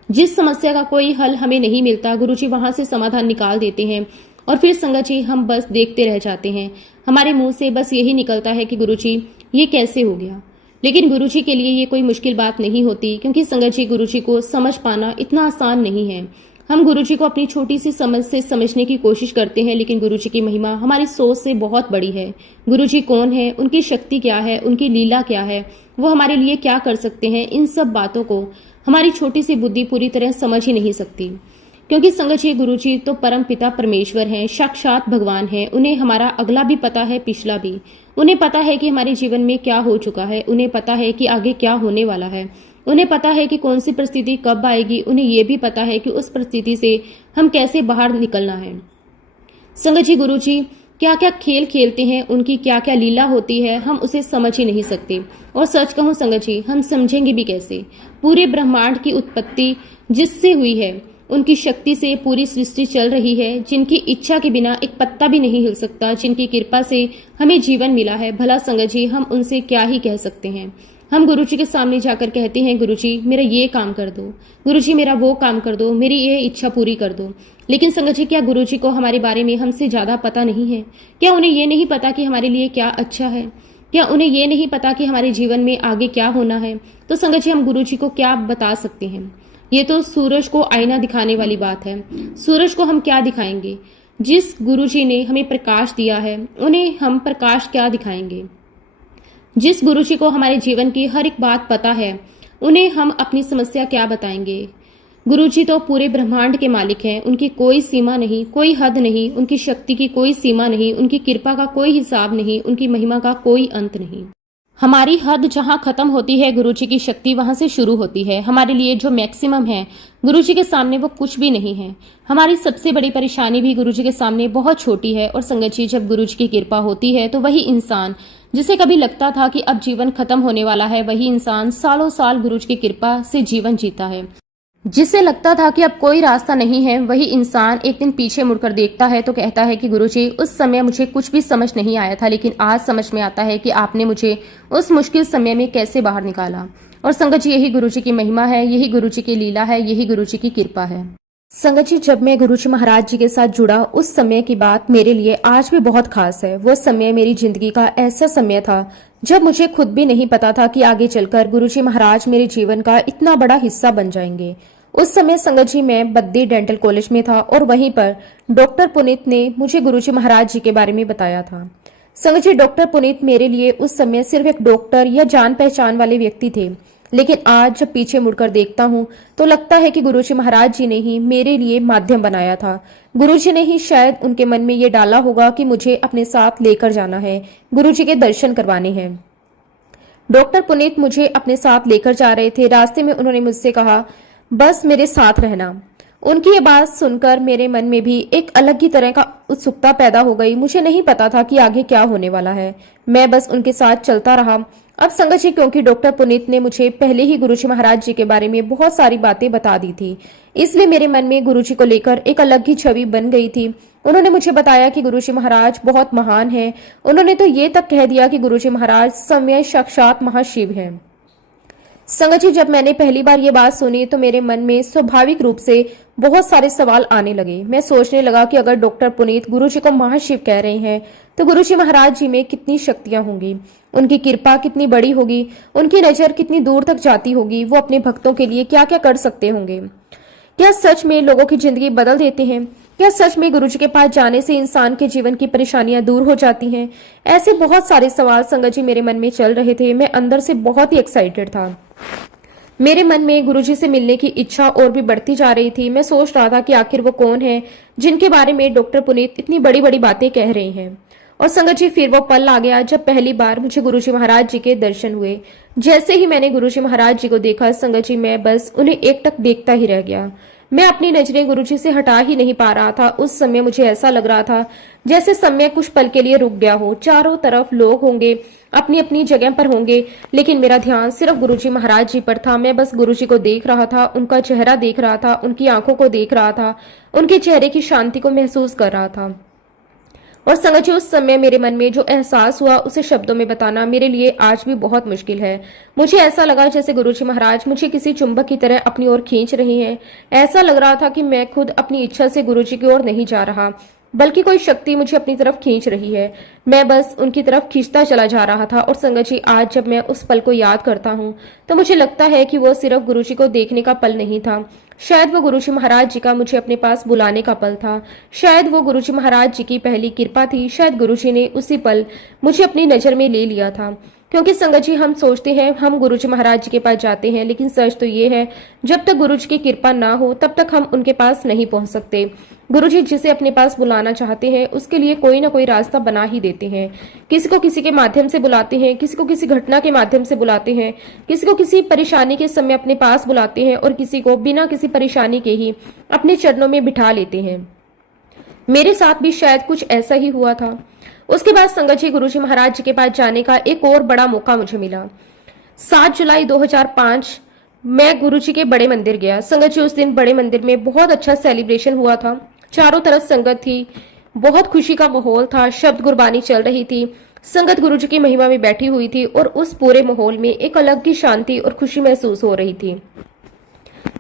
जिस समस्या का कोई हल हमें नहीं मिलता, गुरुजी वहां से समाधान निकाल देते हैं। और फिर संगत जी, हम बस देखते रह जाते हैं। हमारे मुंह से बस यही निकलता है कि गुरुजी ये कैसे हो गया। लेकिन गुरुजी के लिए ये कोई मुश्किल बात नहीं होती, क्योंकि संगत जी, गुरुजी को समझ पाना इतना आसान नहीं है। हम गुरुजी को अपनी छोटी सी समझ से समझने की कोशिश करते हैं, लेकिन गुरुजी की महिमा हमारी सोच से बहुत बड़ी है। गुरुजी कौन है, उनकी शक्ति क्या है, उनकी लीला क्या है, वो हमारे लिए क्या कर सकते हैं, इन सब बातों को हमारी छोटी सी बुद्धि पूरी तरह समझ ही नहीं सकती। क्योंकि संगत जी, गुरुजी तो परम पिता परमेश्वर हैं, साक्षात भगवान हैं। उन्हें हमारा अगला भी पता है, पिछला भी। उन्हें पता है कि हमारे जीवन में क्या हो चुका है, उन्हें पता है कि आगे क्या होने वाला है, उन्हें पता है कि कौन सी परिस्थिति कब आएगी, उन्हें यह भी पता है कि उस परिस्थिति से हम कैसे बाहर निकलना है। संगत जी, गुरुजी क्या क्या खेल खेलते हैं, उनकी क्या क्या लीला होती है, हम उसे समझ ही नहीं सकते। और सच कहूं संगत जी, हम समझेंगे भी कैसे? पूरे ब्रह्मांड की उत्पत्ति जिससे हुई है, उनकी शक्ति से पूरी सृष्टि चल रही है, जिनकी इच्छा के बिना एक पत्ता भी नहीं हिल सकता, जिनकी कृपा से हमें जीवन मिला है। भला संगत जी, हम उनसे क्या ही कह सकते हैं? हम गुरुजी के सामने जाकर कहते हैं, गुरुजी मेरा ये काम कर दो, गुरुजी मेरा वो काम कर दो, मेरी ये इच्छा पूरी कर दो। लेकिन संगत जी, क्या गुरुजी को हमारे बारे में हमसे ज्यादा पता नहीं है? क्या उन्हें ये नहीं पता कि हमारे लिए क्या अच्छा है? क्या उन्हें ये नहीं पता कि हमारे जीवन में आगे क्या होना है? तो संगत जी, हम गुरुजी को क्या बता सकते हैं? ये तो सूरज को आईना दिखाने वाली बात है। सूरज को हम क्या दिखाएंगे? जिस गुरुजी ने हमें प्रकाश दिया है, उन्हें हम प्रकाश क्या दिखाएंगे? जिस गुरुजी को हमारे जीवन की हर एक बात पता है, उन्हें हम अपनी समस्या क्या बताएंगे? गुरुजी तो पूरे ब्रह्मांड के मालिक हैं, उनकी कोई सीमा नहीं, कोई हद नहीं, उनकी शक्ति की कोई सीमा नहीं, उनकी कृपा का कोई हिसाब नहीं, उनकी महिमा का कोई अंत नहीं। हमारी हद जहाँ खत्म होती है, गुरुजी की शक्ति वहां से शुरू होती है। हमारे लिए जो मैक्सिमम है, गुरुजी के सामने वो कुछ भी नहीं है। हमारी सबसे बड़ी परेशानी भी गुरुजी के सामने बहुत छोटी है। और संगत जी, जब गुरुजी की कृपा होती है तो वही इंसान जिसे कभी लगता था कि अब जीवन खत्म होने वाला है, वही इंसान सालों साल गुरुजी की कृपा से जीवन जीता है। जिसे लगता था कि अब कोई रास्ता नहीं है, वही इंसान एक दिन पीछे मुड़कर देखता है तो कहता है कि गुरुजी, उस समय मुझे कुछ भी समझ नहीं आया था, लेकिन आज समझ में आता है कि आपने मुझे उस मुश्किल समय में कैसे बाहर निकाला। और संगत जी, यही गुरुजी की महिमा है, यही गुरुजी की लीला है, यही गुरुजी की कृपा है। संगत जी, जब मैं गुरुजी महाराज जी के साथ जुड़ा, उस समय की बात मेरे लिए आज भी बहुत खास है। वो समय मेरी जिंदगी का ऐसा समय था जब मुझे खुद भी नहीं पता था कि आगे चलकर गुरुजी महाराज मेरे जीवन का इतना बड़ा हिस्सा बन जाएंगे। उस समय संगत जी, मैं बद्दी डेंटल कॉलेज में था और वहीं पर डॉक्टर पुनीत ने मुझे गुरुजी महाराज जी के बारे में बताया था। संगत जी, डॉक्टर पुनीत मेरे लिए उस समय सिर्फ एक डॉक्टर या जान पहचान वाले व्यक्ति थे, लेकिन आज जब पीछे मुड़कर देखता हूँ तो लगता है कि गुरुजी महाराज जी ने ही मेरे लिए माध्यम बनाया था। गुरुजी ने ही शायद उनके मन में ये डाला होगा कि मुझे अपने साथ लेकर जाना है, गुरुजी के दर्शन करवाने हैं। डॉक्टर पुनीत मुझे अपने साथ लेकर जा रहे थे। रास्ते में उन्होंने मुझसे कहा, बस मेरे साथ रहना। उनकी ये बात सुनकर मेरे मन में भी एक अलग ही तरह का उत्सुकता पैदा हो गई। मुझे नहीं पता था कि आगे क्या होने वाला है। मैं बस उनके साथ चलता रहा। अब संगत जी, क्योंकि डॉक्टर पुनीत ने मुझे पहले ही गुरुजी महाराज जी के बारे में बहुत सारी बातें बता दी थी, इसलिए मेरे मन में गुरुजी को लेकर एक अलग ही छवि बन गई थी। उन्होंने मुझे बताया कि गुरुजी महाराज बहुत महान हैं। उन्होंने तो ये तक कह दिया कि गुरुजी महाराज स्वयं साक्षात महाशिव हैं। संगत जी, जब मैंने पहली बार ये बात सुनी तो मेरे मन में स्वाभाविक रूप से बहुत सारे सवाल आने लगे। मैं सोचने लगा कि अगर डॉक्टर पुनीत गुरुजी को महाशिव कह रहे हैं तो गुरुजी महाराज जी में कितनी शक्तियां होंगी, उनकी कृपा कितनी बड़ी होगी, उनकी नजर कितनी दूर तक जाती होगी, वो अपने भक्तों के लिए क्या क्या कर सकते होंगे। क्या सच में लोगों की जिंदगी बदल देते हैं? क्या सच में गुरुजी के पास जाने से इंसान के जीवन की परेशानियां दूर हो जाती हैं? ऐसे बहुत सारे सवाल संगत जी मेरे मन में चल रहे थे। मैं अंदर से बहुत ही एक्साइटेड था। मेरे मन में गुरुजी से मिलने की इच्छा और भी बढ़ती जा रही थी। मैं सोच रहा था कि आखिर वो कौन है जिनके बारे में डॉक्टर पुनीत इतनी बड़ी बड़ी बातें कह रहे हैं। और संगत जी, फिर वो पल आ गया जब पहली बार मुझे गुरुजी महाराज जी के दर्शन हुए। जैसे ही मैंने गुरुजी महाराज जी को देखा संगत जी, मैं बस उन्हें एकटक देखता ही रह गया। मैं अपनी नजरें गुरुजी से हटा ही नहीं पा रहा था। उस समय मुझे ऐसा लग रहा था जैसे समय कुछ पल के लिए रुक गया हो। चारों तरफ लोग होंगे, अपनी अपनी जगह पर होंगे, लेकिन मेरा ध्यान सिर्फ गुरुजी महाराज जी पर था। मैं बस गुरुजी को देख रहा था, उनका चेहरा देख रहा था, उनकी आंखों को देख रहा था, उनके चेहरे की शांति को महसूस कर रहा था। और संगत जी, उस समय मेरे मन में जो एहसास हुआ उसे शब्दों में बताना मेरे लिए आज भी बहुत मुश्किल है। मुझे ऐसा लगा जैसे गुरुजी महाराज मुझे किसी चुंबक की तरह अपनी ओर खींच रहे हैं। ऐसा लग रहा था कि मैं खुद अपनी इच्छा से गुरुजी की ओर नहीं जा रहा, बल्कि कोई शक्ति मुझे अपनी तरफ खींच रही है। मैं बस उनकी तरफ खींचता चला जा रहा था। और संगत जी, आज जब मैं उस पल को याद करता हूँ तो मुझे लगता है कि वो सिर्फ गुरुजी को देखने का पल नहीं था, शायद वो गुरुजी महाराज जी का मुझे अपने पास बुलाने का पल था। शायद वो गुरुजी महाराज जी की पहली कृपा थी। शायद गुरुजी ने उसी पल मुझे अपनी नजर में ले लिया था। क्योंकि संगत जी, हम सोचते हैं हम गुरुजी महाराज जी के पास जाते हैं, लेकिन सच तो ये है जब तक गुरुजी की कृपा ना हो तब तक हम उनके पास नहीं पहुंच सकते। गुरुजी जिसे अपने पास बुलाना चाहते हैं उसके लिए कोई ना कोई रास्ता बना ही देते हैं। किसी को किसी के माध्यम से बुलाते हैं, किसी को किसी घटना के माध्यम से बुलाते हैं, किसी को किसी परेशानी के समय अपने पास बुलाते हैं और किसी को बिना किसी परेशानी के ही अपने चरणों में बिठा लेते हैं। मेरे साथ भी शायद कुछ ऐसा ही हुआ था। उसके बाद संगत जी गुरुजी महाराज जी के पास जाने का एक और बड़ा मौका मुझे मिला। 7 जुलाई 2005 मैं गुरुजी के बड़े मंदिर गया। संगत जी उस दिन बड़े मंदिर में बहुत अच्छा सेलिब्रेशन हुआ था। चारों तरफ संगत थी, बहुत खुशी का माहौल था, शब्द गुरबानी चल रही थी, संगत गुरुजी की महिमा में बैठी हुई थी और उस पूरे माहौल में एक अलग ही शांति और खुशी महसूस हो रही थी।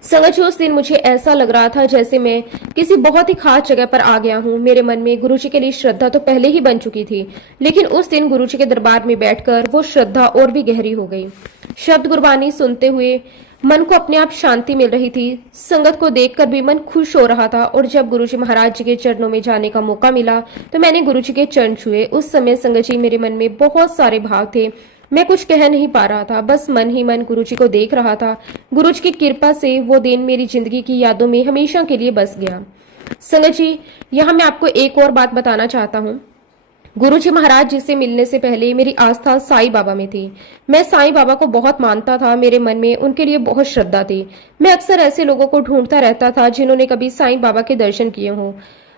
संगत जी उस दिन मुझे ऐसा लग रहा था जैसे मैं किसी बहुत ही खास जगह पर आ गया हूँ। मेरे मन में गुरुजी के लिए श्रद्धा तो पहले ही बन चुकी थी, लेकिन उस दिन गुरुजी के दरबार में बैठकर वो श्रद्धा और भी गहरी हो गई। शब्द गुरबानी सुनते हुए मन को अपने आप शांति मिल रही थी। संगत को देखकर भी मन खुश हो रहा था और जब गुरुजी महाराज जी के चरणों में जाने का मौका मिला तो मैंने गुरुजी के चरण छुए। उस समय संगत जी मेरे मन में बहुत सारे भाव थे। मैं कुछ कह नहीं पा रहा था, बस मन ही मन गुरुजी को देख रहा था। गुरुजी की कृपा से वो दिन मेरी जिंदगी की यादों में हमेशा के लिए बस गया। संगत जी, यहाँ मैं आपको एक और बात बताना चाहता हूँ। गुरुजी महाराज जी से मिलने से पहले मेरी आस्था साईं बाबा में थी। मैं साईं बाबा को बहुत मानता था, मेरे मन में उनके लिए बहुत श्रद्धा थी। मैं अक्सर ऐसे लोगों को ढूंढता रहता था जिन्होंने कभी साईं बाबा के दर्शन किए हों।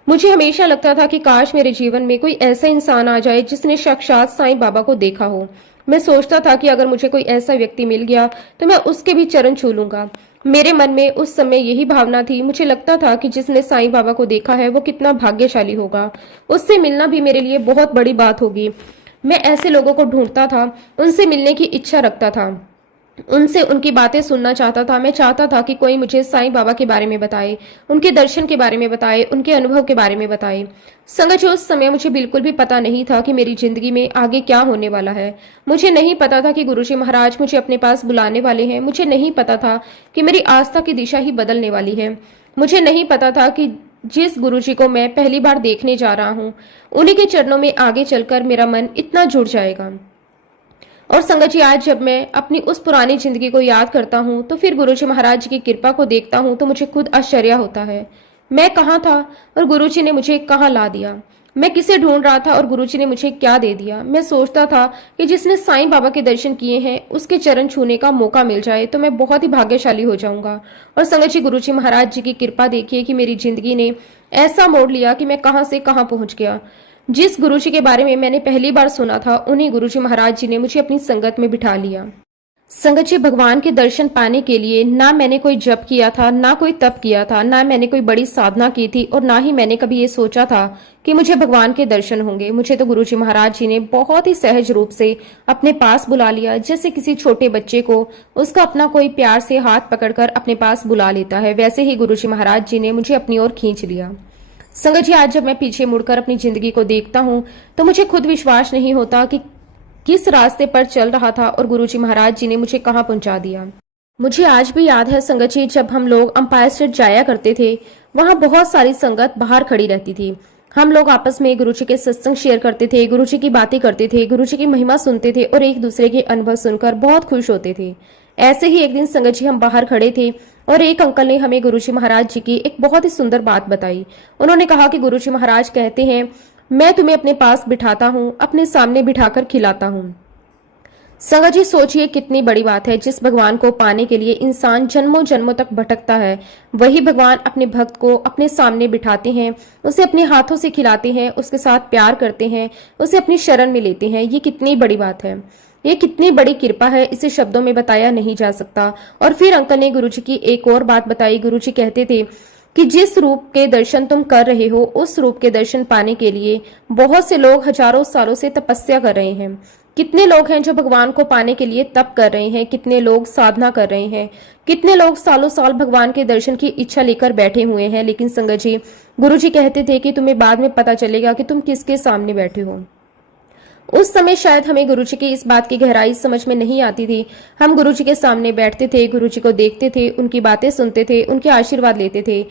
मुझे हमेशा लगता था कि काश मेरे जीवन में कोई ऐसा इंसान आ जाए जिसने साक्षात साईं बाबा को देखा हो। मैं सोचता था कि अगर मुझे कोई ऐसा व्यक्ति मिल गया तो मैं उसके भी चरण छू लूंगा। मेरे मन में उस समय यही भावना थी। मुझे लगता था कि जिसने साईं बाबा को देखा है वो कितना भाग्यशाली होगा, उससे मिलना भी मेरे लिए बहुत बड़ी बात होगी। मैं ऐसे लोगों को ढूंढता था, उनसे मिलने की इच्छा रखता था, उनसे उनकी बातें सुनना चाहता था। मैं चाहता था कि कोई मुझे साईं बाबा के बारे में बताए, उनके दर्शन के बारे में बताए, उनके अनुभव के बारे में बताए। संगत जी, उस समय मुझे बिल्कुल भी पता नहीं था कि मेरी जिंदगी में आगे क्या होने वाला है। मुझे नहीं पता था कि गुरुजी महाराज मुझे अपने पास बुलाने वाले हैं। मुझे नहीं पता था कि मेरी आस्था की दिशा ही बदलने वाली है। मुझे नहीं पता था कि जिस गुरुजी को मैं पहली बार देखने जा रहा हूँ, उन्हीं के चरणों में आगे चलकर मेरा मन इतना जुड़ जाएगा। और संगत जी, आज जब मैं अपनी उस पुरानी जिंदगी को याद करता हूँ तो फिर गुरुजी महाराज जी की कृपा को देखता हूँ तो मुझे खुद आश्चर्य होता है। मैं कहाँ था और गुरुजी ने मुझे कहाँ ला दिया। मैं किसे ढूंढ रहा था और गुरुजी ने मुझे क्या दे दिया। मैं सोचता था कि जिसने साईं बाबा के दर्शन किए हैं उसके चरण छूने का मौका मिल जाए तो मैं बहुत ही भाग्यशाली हो जाऊंगा। और संगत जी, गुरुजी महाराज जी की कृपा देखिए कि मेरी जिंदगी ने ऐसा मोड़ लिया कि मैं कहाँ से कहाँ पहुंच गया। जिस गुरुजी के बारे में मैंने पहली बार सुना था, उन्हीं गुरुजी महाराज जी ने मुझे अपनी संगत में बिठा लिया। संगत जी, भगवान के दर्शन पाने के लिए ना मैंने कोई जप किया था, ना कोई तप किया था, ना मैंने कोई बड़ी साधना की थी और ना ही मैंने कभी ये सोचा था कि मुझे भगवान के दर्शन होंगे। मुझे तो गुरुजी महाराज जी ने बहुत ही सहज रूप से अपने पास बुला लिया, जैसे किसी छोटे बच्चे को उसका अपना कोई प्यार से हाथ पकड़कर अपने पास बुला लेता है, वैसे ही गुरुजी महाराज जी ने मुझे अपनी ओर खींच लिया। संगत जी, आज जब मैं पीछे मुड़कर अपनी जिंदगी को देखता हूँ तो मुझे खुद विश्वास नहीं होता कि किस रास्ते पर चल रहा था और गुरुजी महाराज जी ने मुझे कहाँ पहुंचा दिया। मुझे आज भी याद है संगत जी, जब हम लोग अंपायर स्ट्रीट जाया करते थे, वहां बहुत सारी संगत बाहर खड़ी रहती थी। हम लोग आपस में गुरुजी के सत्संग शेयर करते थे, गुरुजी की बातें करते थे, गुरुजी की महिमा सुनते थे और एक दूसरे के अनुभव सुनकर बहुत खुश होते थे। ऐसे ही एक दिन संगत जी हम बाहर खड़े थे और एक अंकल ने हमें गुरुजी महाराज जी की एक बहुत ही सुंदर बात बताई। उन्होंने कहा कि गुरुजी महाराज कहते हैं, मैं तुम्हें अपने पास बिठाता हूँ, अपने सामने बिठाकर खिलाता हूँ। संगत जी, सोचिए कितनी बड़ी बात है। जिस भगवान को पाने के लिए इंसान जन्मों जन्मों तक भटकता है, वही भगवान अपने भक्त को अपने सामने बिठाते हैं, उसे अपने हाथों से खिलाते हैं, उसके साथ प्यार करते हैं, उसे अपनी शरण में लेते हैं। ये कितनी बड़ी बात है, ये कितनी बड़ी कृपा है, इसे शब्दों में बताया नहीं जा सकता। और फिर अंकल ने गुरुजी की एक और बात बताई। गुरुजी कहते थे कि जिस रूप के दर्शन तुम कर रहे हो, उस रूप के दर्शन पाने के लिए बहुत से लोग हजारों सालों से तपस्या कर रहे हैं। कितने लोग हैं जो भगवान को पाने के लिए तप कर रहे हैं, कितने लोग साधना कर रहे हैं, कितने लोग सालों साल भगवान के दर्शन की इच्छा लेकर बैठे हुए हैं। लेकिन संगत जी, गुरुजी कहते थे कि तुम्हें बाद में पता चलेगा कि तुम किसके सामने बैठे हो। उस समय शायद हमें गुरुजी की इस बात की गहराई समझ में नहीं आती थी। हम गुरुजी के सामने बैठते थे, गुरुजी को देखते थे, उनकी बातें सुनते थे, उनके आशीर्वाद लेते थे।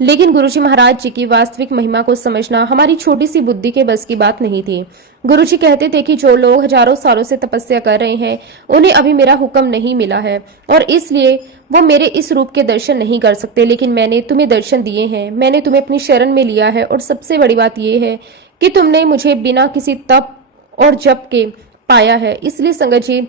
लेकिन गुरुजी महाराज जी की वास्तविक महिमा को समझना हमारी छोटी सी बुद्धि के बस की बात नहीं थी। गुरुजी कहते थे कि जो लोग हजारों सालों से तपस्या कर रहे हैं, उन्हें अभी मेरा हुक्म नहीं मिला है और इसलिए वो मेरे इस रूप के दर्शन नहीं कर सकते। लेकिन मैंने तुम्हें दर्शन दिए हैं, मैंने तुम्हें अपनी शरण में लिया है और सबसे बड़ी बात यह है कि तुमने मुझे बिना किसी तप और जप के पाया है। इसलिए संगत जी,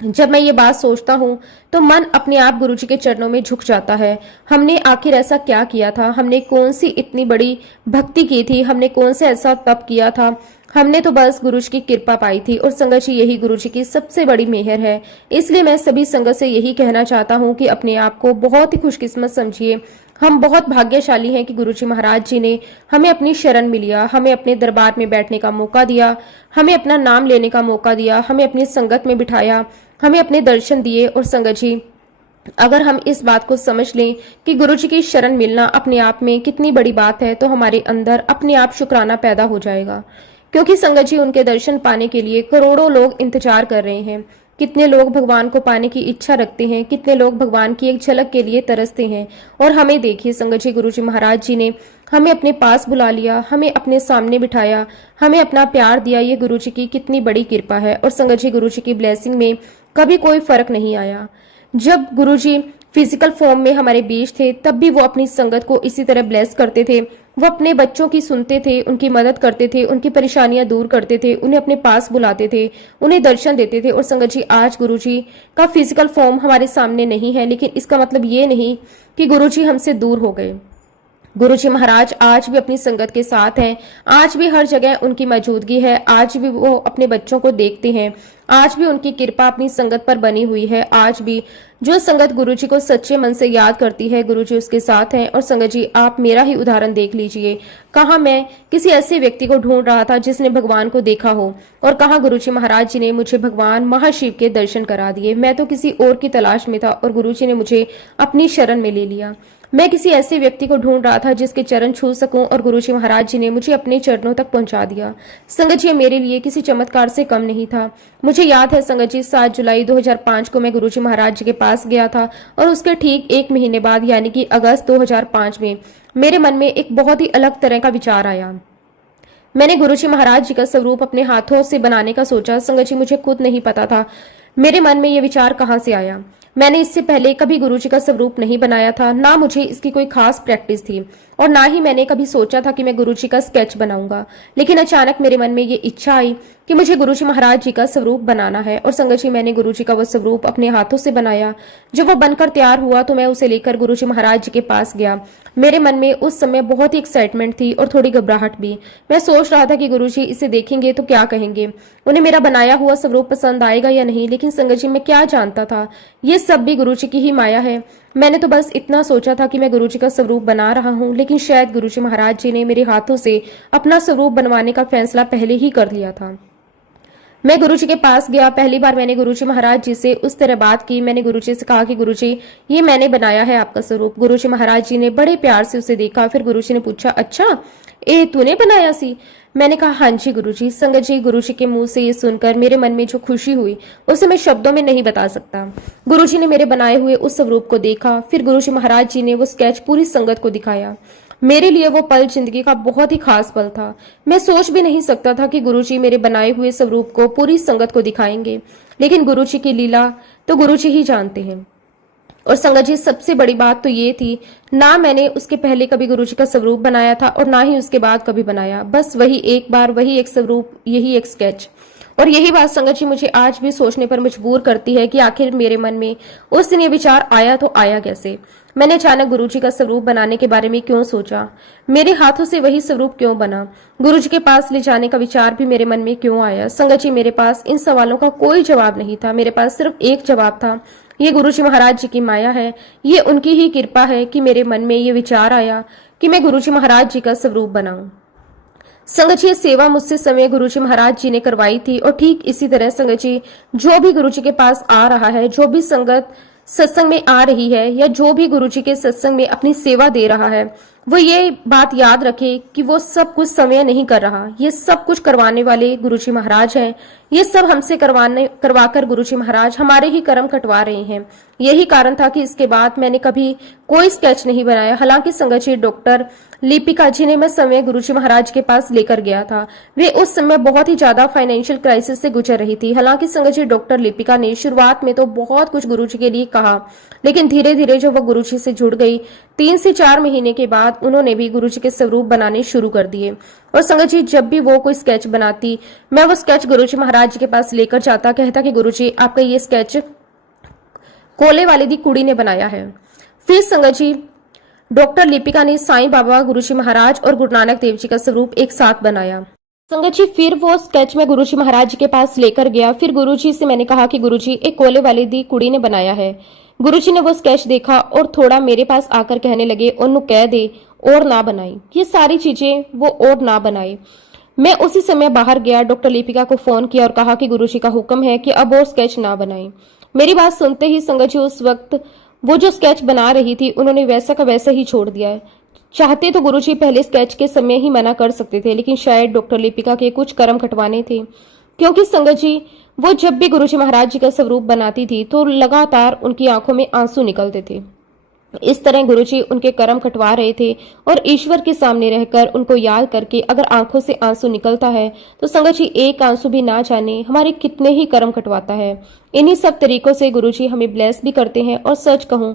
जब मैं ये बात सोचता हूँ तो मन अपने आप गुरुजी के चरणों में झुक जाता है। हमने आखिर ऐसा क्या किया था, हमने कौन सी इतनी बड़ी भक्ति की थी, हमने कौन सा ऐसा तप किया था, हमने तो बस गुरुजी की कृपा पाई थी। और संगत जी, यही गुरुजी की सबसे बड़ी मेहर है। इसलिए मैं सभी संगत से यही कहना चाहता हूँ कि अपने आप को बहुत ही खुशकिस्मत समझिए। हम बहुत भाग्यशाली हैं कि गुरुजी महाराज जी ने हमें अपनी शरण में लिया, हमें अपने दरबार में बैठने का मौका दिया, हमें अपना नाम लेने का मौका दिया, हमें अपनी संगत में बिठाया, हमें अपने दर्शन दिए। और संगत जी, अगर हम इस बात को समझ लें कि गुरुजी की शरण मिलना अपने आप में कितनी बड़ी बात है, तो हमारे अंदर अपने आप शुक्राना पैदा हो जाएगा। क्योंकि संगत जी, उनके दर्शन पाने के लिए करोड़ों लोग इंतजार कर रहे हैं। कितने लोग भगवान को पाने की इच्छा रखते हैं, कितने लोग भगवान की एक झलक के लिए तरसते हैं। और हमें देखिए संगत जी, गुरुजी महाराज जी ने हमें अपने पास बुला लिया, हमें अपने सामने बिठाया, हमें अपना प्यार दिया। ये गुरुजी की कितनी बड़ी कृपा है। और संगत जी, गुरुजी की ब्लेसिंग में कभी कोई फर्क नहीं आया। जब गुरुजी फिजिकल फॉर्म में हमारे बीच थे, तब भी वो अपनी संगत को इसी तरह ब्लेस करते थे। वो अपने बच्चों की सुनते थे, उनकी मदद करते थे, उनकी परेशानियां दूर करते थे, उन्हें अपने पास बुलाते थे, उन्हें दर्शन देते थे। और संगत जी, आज गुरुजी का फिजिकल फॉर्म हमारे सामने नहीं है, लेकिन इसका मतलब ये नहीं कि गुरुजी हमसे दूर हो गए। गुरुजी महाराज आज भी अपनी संगत के साथ हैं, आज भी हर जगह उनकी मौजूदगी है, आज भी वो अपने बच्चों को देखते हैं, आज भी उनकी कृपा अपनी संगत पर बनी हुई है। आज भी जो संगत गुरुजी को सच्चे मन से याद करती है, गुरुजी उसके साथ हैं। और संगत जी, आप मेरा ही उदाहरण देख लीजिए। कहाँ मैं किसी ऐसे व्यक्ति को ढूंढ रहा था जिसने भगवान को देखा हो, और कहाँ गुरुजी महाराज जी ने मुझे भगवान महाशिव के दर्शन करा दिए। मैं तो किसी और की तलाश में था और गुरुजी ने मुझे अपनी शरण में ले लिया। मैं किसी ऐसे व्यक्ति को ढूंढ रहा था जिसके चरण छू सकूं, और गुरुजी महाराज जी ने मुझे अपने चरणों तक पहुंचा दिया। संगत जी, मेरे लिए किसी चमत्कार से कम नहीं था। मुझे याद है संगत जी, 7 जुलाई 2005 को मैं गुरुजी महाराज जी के पास गया था, और उसके ठीक 1 महीने बाद यानी कि अगस्त 2005 में मेरे मन में एक बहुत ही अलग तरह का विचार आया। मैंने गुरुजी महाराज जी का स्वरूप अपने हाथों से बनाने का सोचा। संगत जी, मुझे खुद नहीं पता था मेरे मन में यह विचार कहां से आया। मैंने इससे पहले कभी गुरुजी का स्वरूप नहीं बनाया था, ना मुझे इसकी कोई खास प्रैक्टिस थी, और ना ही मैंने कभी सोचा था कि मैं गुरुजी का स्केच बनाऊंगा। लेकिन अचानक मेरे मन में ये इच्छा आई कि मुझे गुरुजी महाराज जी का स्वरूप बनाना है। और संगत जी, मैंने गुरुजी का वो स्वरूप अपने हाथों से बनाया। जब वो बनकर तैयार हुआ तो मैं उसे लेकर गुरुजी महाराज जी के पास गया। मेरे मन में उस समय बहुत ही एक्साइटमेंट थी और थोड़ी घबराहट भी। मैं सोच रहा था कि गुरुजी इसे देखेंगे तो क्या कहेंगे, उन्हें मेरा बनाया हुआ स्वरूप पसंद आएगा या नहीं। लेकिन संगत जी, मैं क्या जानता था, ये सब भी गुरुजी की ही माया है। मैंने तो बस इतना सोचा था कि मैं गुरुजी का स्वरूप बना रहा हूँ, लेकिन शायद गुरुजी महाराज जी ने मेरे हाथों से अपना स्वरूप बनवाने का फैसला पहले ही कर लिया था। मैं गुरुजी के पास गया। पहली बार मैंने गुरुजी महाराज जी से उस तरह बात की। मैंने गुरुजी से कहा कि गुरुजी, ये मैंने बनाया है आपका स्वरूप। गुरुजी महाराज जी ने बड़े प्यार से उसे देखा। फिर गुरुजी ने पूछा, अच्छा, ए तूने बनाया सी? मैंने कहा, हाँ जी गुरुजी। संगत जी, गुरुजी के मुंह से ये सुनकर मेरे मन में जो खुशी हुई उसे मैं शब्दों में नहीं बता सकता। गुरुजी ने मेरे बनाए हुए उस स्वरूप को देखा। फिर गुरुजी महाराज जी ने वो स्केच पूरी संगत को दिखाया। मेरे लिए वो पल जिंदगी का बहुत ही खास पल था। मैं सोच भी नहीं सकता था कि गुरुजी मेरे बनाए हुए स्वरूप को पूरी संगत को दिखाएंगे, लेकिन गुरुजी की लीला तो गुरुजी ही जानते हैं। और संगत जी, सबसे बड़ी बात तो ये थी, ना मैंने उसके पहले कभी गुरुजी का स्वरूप बनाया था और ना ही उसके बाद कभी बनाया। बस वही एक बार, वही एक स्वरूप, यही एक स्केच। और यही बात संगत जी मुझे आज भी सोचने पर मजबूर करती है कि आखिर मेरे मन में उस दिन ये विचार आया तो आया कैसे। मैंने अचानक गुरुजी का स्वरूप बनाने के बारे में क्यों सोचा, मेरे हाथों से वही स्वरूप क्यों बना, गुरुजी के पास ले जाने का विचार भी मेरे मन में क्यों आया। संगत जी, मेरे पास इन सवालों का कोई जवाब नहीं था। मेरे पास सिर्फ एक जवाब था, ये गुरुजी महाराज जी की माया है, ये उनकी ही कृपा है कि मेरे मन में ये विचार आया कि मैं गुरुजी महाराज जी का स्वरूप बनाऊं। संगत जी, सेवा मुझसे समय गुरुजी महाराज जी ने करवाई थी, और ठीक इसी तरह संगत जी, जो भी गुरुजी के पास आ रहा है, जो भी संगत सत्संग में आ रही है, या जो भी गुरुजी के सत्संग में अपनी सेवा दे रहा है, वो ये बात याद रखे कि वो सब कुछ समय नहीं कर रहा। ये सब कुछ करवाने वाले गुरुजी महाराज हैं। ये सब हमसे करवाकर गुरुजी महाराज हमारे ही कर्म कटवा रहे हैं। यही कारण था कि इसके बाद मैंने कभी कोई स्केच नहीं बनाया। हालांकि संगत जी, डॉक्टर लिपिका जी ने मैं समय गुरुजी महाराज के पास लेकर गया था। वे उस समय बहुत ही ज्यादा फाइनेंशियल क्राइसिस से गुजर रही थी। हालांकि संगत जी, डॉक्टर लिपिका ने शुरुआत में तो बहुत कुछ गुरुजी के लिए कहा, लेकिन धीरे धीरे जो वह गुरुजी से जुड़ गई, 3 से 4 महीने के बाद बाद उन्होंने भी गुरुजी के स्वरूप बनाने शुरू कर दिए। और संगत जी, जब भी वो कोई स्केच बनाती, मैं वो स्केच गुरुजी महाराज जी के पास लेकर जाता, कहता कि गुरुजी आपका ये स्केच कोले वाले दी कुड़ी ने बनाया है। फिर संगत जी, डॉक्टर लिपिका ने साईं बाबा, गुरुजी महाराज और गुरु नानक देव जी का स्वरूप एक साथ बनाया। संगत जी, फिर वो स्केच में गुरुजी महाराज जी के पास लेकर गया। फिर गुरुजी से मैंने कहा कि गुरुजी एक कोले वाले दी कुड़ी ने बनाया है। गुरुजी ने वो स्केच देखा और थोड़ा मेरे पास आकर कहने लगे, ओनू कह दे और ना बनाई। ये सारी चीजें वो और ना बनाए। मैं उसी समय बाहर गया, डॉक्टर लिपिका को फोन किया और कहा कि गुरुजी का हुक्म है कि अब और स्केच ना बनाए। मेरी बात सुनते ही संगत जी, उस वक्त वो जो स्केच बना रही थी उन्होंने वैसा का वैसा ही छोड़ दिया है। चाहते तो गुरुजी पहले स्केच के समय ही मना कर सकते थे, लेकिन शायद डॉक्टर लिपिका के कुछ कर्म कटवाने थे। क्योंकि संगत जी, वो जब भी गुरुजी महाराज जी का स्वरूप बनाती थी तो लगातार उनकी आंखों में आंसू निकलते थे। इस तरह गुरुजी उनके कर्म कटवा रहे थे और ईश्वर के सामने रहकर उनको याद करके अगर आंखों से आंसू निकलता है तो संगत जी, एक आंसू भी ना जाने हमारे कितने ही कर्म कटवाता है। इन्हीं सब तरीकों से गुरुजी हमें ब्लेस भी करते हैं। और सच कहूं,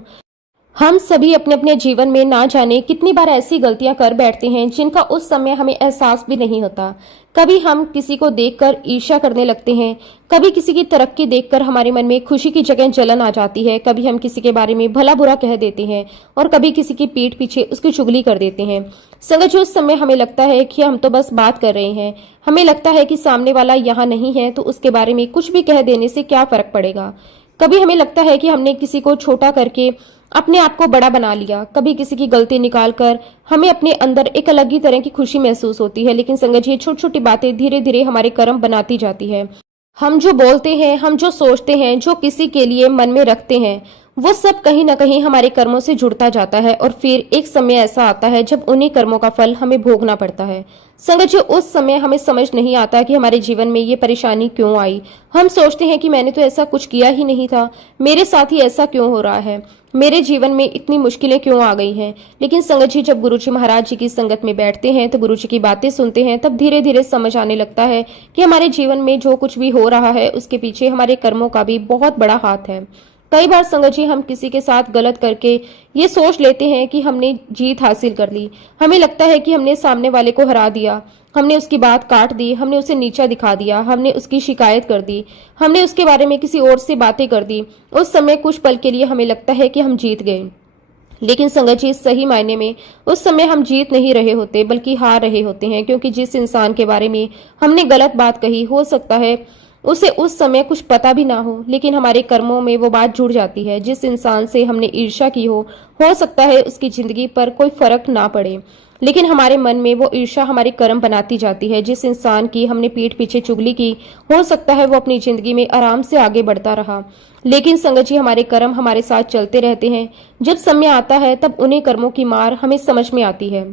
हम सभी अपने अपने जीवन में ना जाने कितनी बार ऐसी गलतियां कर बैठते हैं जिनका उस समय हमें एहसास भी नहीं होता। कभी हम किसी को देखकर ईर्ष्या करने लगते हैं, कभी किसी की तरक्की देखकर हमारे मन में खुशी की जगह जलन आ जाती है, कभी हम किसी के बारे में भला बुरा कह देते हैं और कभी किसी की पीठ पीछे उसकी चुगली कर देते हैं। संगत जी, उस समय हमें लगता है कि हम तो बस बात कर रहे हैं, हमें लगता है कि सामने वाला यहाँ नहीं है तो उसके बारे में कुछ भी कह देने से क्या फर्क पड़ेगा। कभी हमें लगता है कि हमने किसी को छोटा करके अपने आप को बड़ा बना लिया। कभी किसी की गलती निकालकर हमें अपने अंदर एक अलग ही तरह की खुशी महसूस होती है। लेकिन संगत जी, छोटी छोटी बातें धीरे धीरे हमारे कर्म बनाती जाती है। हम जो बोलते हैं, हम जो सोचते हैं, जो किसी के लिए मन में रखते हैं, वो सब कहीं ना कहीं हमारे कर्मों से जुड़ता जाता है और फिर एक समय ऐसा आता है जब उन्हीं कर्मों का फल हमें भोगना पड़ता है। संगत जी, उस समय हमें समझ नहीं आता कि हमारे जीवन में ये परेशानी क्यों आई। हम सोचते हैं कि मैंने तो ऐसा कुछ किया ही नहीं था, मेरे साथ ही ऐसा क्यों हो रहा है, मेरे जीवन में इतनी मुश्किलें क्यों आ गई हैं। लेकिन संगत जी, जब गुरुजी महाराज जी की संगत में बैठते हैं तो गुरुजी की बातें सुनते हैं, तब धीरे धीरे समझ आने लगता है कि हमारे जीवन में जो कुछ भी हो रहा है उसके पीछे हमारे कर्मों का भी बहुत बड़ा हाथ है। कई बार संगत जी, हम किसी के साथ गलत करके ये सोच लेते हैं कि हमने जीत हासिल कर ली। हमें लगता है कि हमने सामने वाले को हरा दिया, हमने उसकी बात काट दी, हमने उसे नीचा दिखा दिया, हमने उसकी शिकायत कर दी, हमने उसके बारे में किसी और से बातें कर दी। उस समय कुछ पल के लिए हमें लगता है कि हम जीत गए, लेकिन संगत जी, सही मायने में उस समय हम जीत नहीं रहे होते बल्कि हार रहे होते हैं। क्योंकि जिस इंसान के बारे में हमने गलत बात कही, हो सकता है उसे उस समय कुछ पता भी ना हो, लेकिन हमारे कर्मों में वो बात जुड़ जाती है। जिस इंसान से हमने ईर्ष्या की हो सकता है उसकी जिंदगी पर कोई फर्क ना पड़े, लेकिन हमारे मन में वो ईर्ष्या हमारे कर्म बनाती जाती है। जिस इंसान की हमने पीठ पीछे चुगली की, हो सकता है वो अपनी जिंदगी में आराम से आगे बढ़ता रहा, लेकिन संगत जी, हमारे कर्म हमारे साथ चलते रहते हैं। जब समय आता है तब उन्हीं कर्मों की मार हमें समझ में आती है।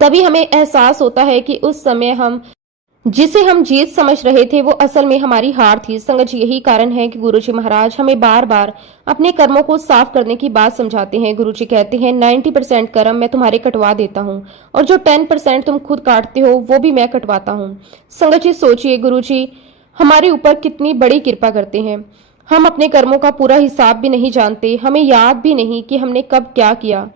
तभी हमें एहसास होता है कि उस समय हम जिसे हम जीत समझ रहे थे वो असल में हमारी हार थी। संगत जी, यही कारण है कि गुरुजी महाराज हमें बार बार अपने कर्मों को साफ करने की बात समझाते हैं। गुरुजी कहते हैं 90% कर्म मैं तुम्हारे कटवा देता हूँ और जो 10% तुम खुद काटते हो वो भी मैं कटवाता हूँ। संगत जी, सोचिए, गुरुजी हमारे ऊपर कितनी बड़ी कृपा करते हैं। हम अपने कर्मों का पूरा हिसाब भी नहीं जानते, हमें याद भी नहीं कि हमने कब क्या किया,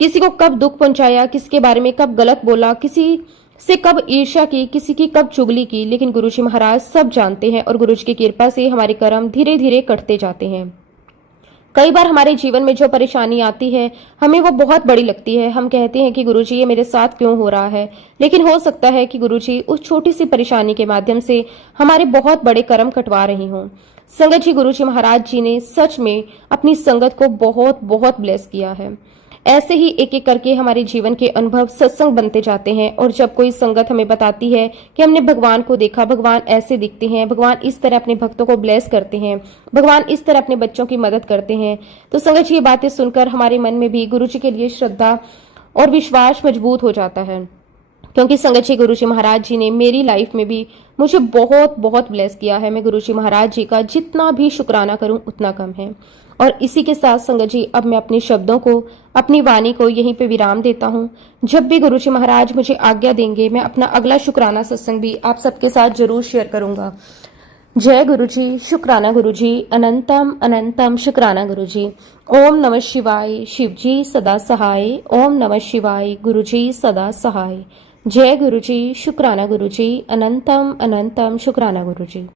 किसी को कब दुख पहुंचाया, किसके बारे में कब गलत बोला, किसी से कब ईर्ष्या की, किसी की कब चुगली की। लेकिन गुरुजी महाराज सब जानते हैं और गुरुजी की कृपा से हमारे कर्म धीरे धीरे कटते जाते हैं। कई बार हमारे जीवन में जो परेशानी आती है हमें वो बहुत बड़ी लगती है। हम कहते हैं कि गुरुजी, ये मेरे साथ क्यों हो रहा है, लेकिन हो सकता है कि गुरुजी उस छोटी सी परेशानी के माध्यम से हमारे बहुत बड़े कर्म कटवा रही हों। संगत जी, गुरुजी महाराज जी ने सच में अपनी संगत को बहुत बहुत ब्लेस किया है। ऐसे ही एक एक करके हमारे जीवन के अनुभव सत्संग बनते जाते हैं और जब कोई संगत हमें बताती है कि हमने भगवान को देखा, भगवान ऐसे दिखते हैं, भगवान इस तरह अपने भक्तों को ब्लेस करते हैं, भगवान इस तरह अपने बच्चों की मदद करते हैं, तो संगत जी, ये बातें सुनकर हमारे मन में भी गुरुजी के लिए श्रद्धा और विश्वास मजबूत हो जाता है। क्योंकि संगत जी, गुरुजी महाराज जी ने मेरी लाइफ में भी मुझे बहुत बहुत ब्लेस किया है। मैं गुरुजी महाराज जी का जितना भी शुक्राना करूं उतना कम है। और इसी के साथ संगत जी, अब मैं अपने शब्दों को, अपनी वाणी को यहीं पे विराम देता हूं। जब भी गुरुजी महाराज मुझे आज्ञा देंगे मैं अपना अगला शुक्राना सत्संग भी आप सबके साथ जरूर शेयर करूंगा। जय गुरुजी, शुक्राना गुरुजी, अनंतम अनंतम शुक्राना गुरुजी। ओम नमः शिवाय, शिवजी सदा सहाय। ओम नमः शिवाय, गुरुजी सदा सहाय। जय गुरुजी, शुक्राना गुरुजी, अनंतम अनंतम शुक्राना गुरुजी।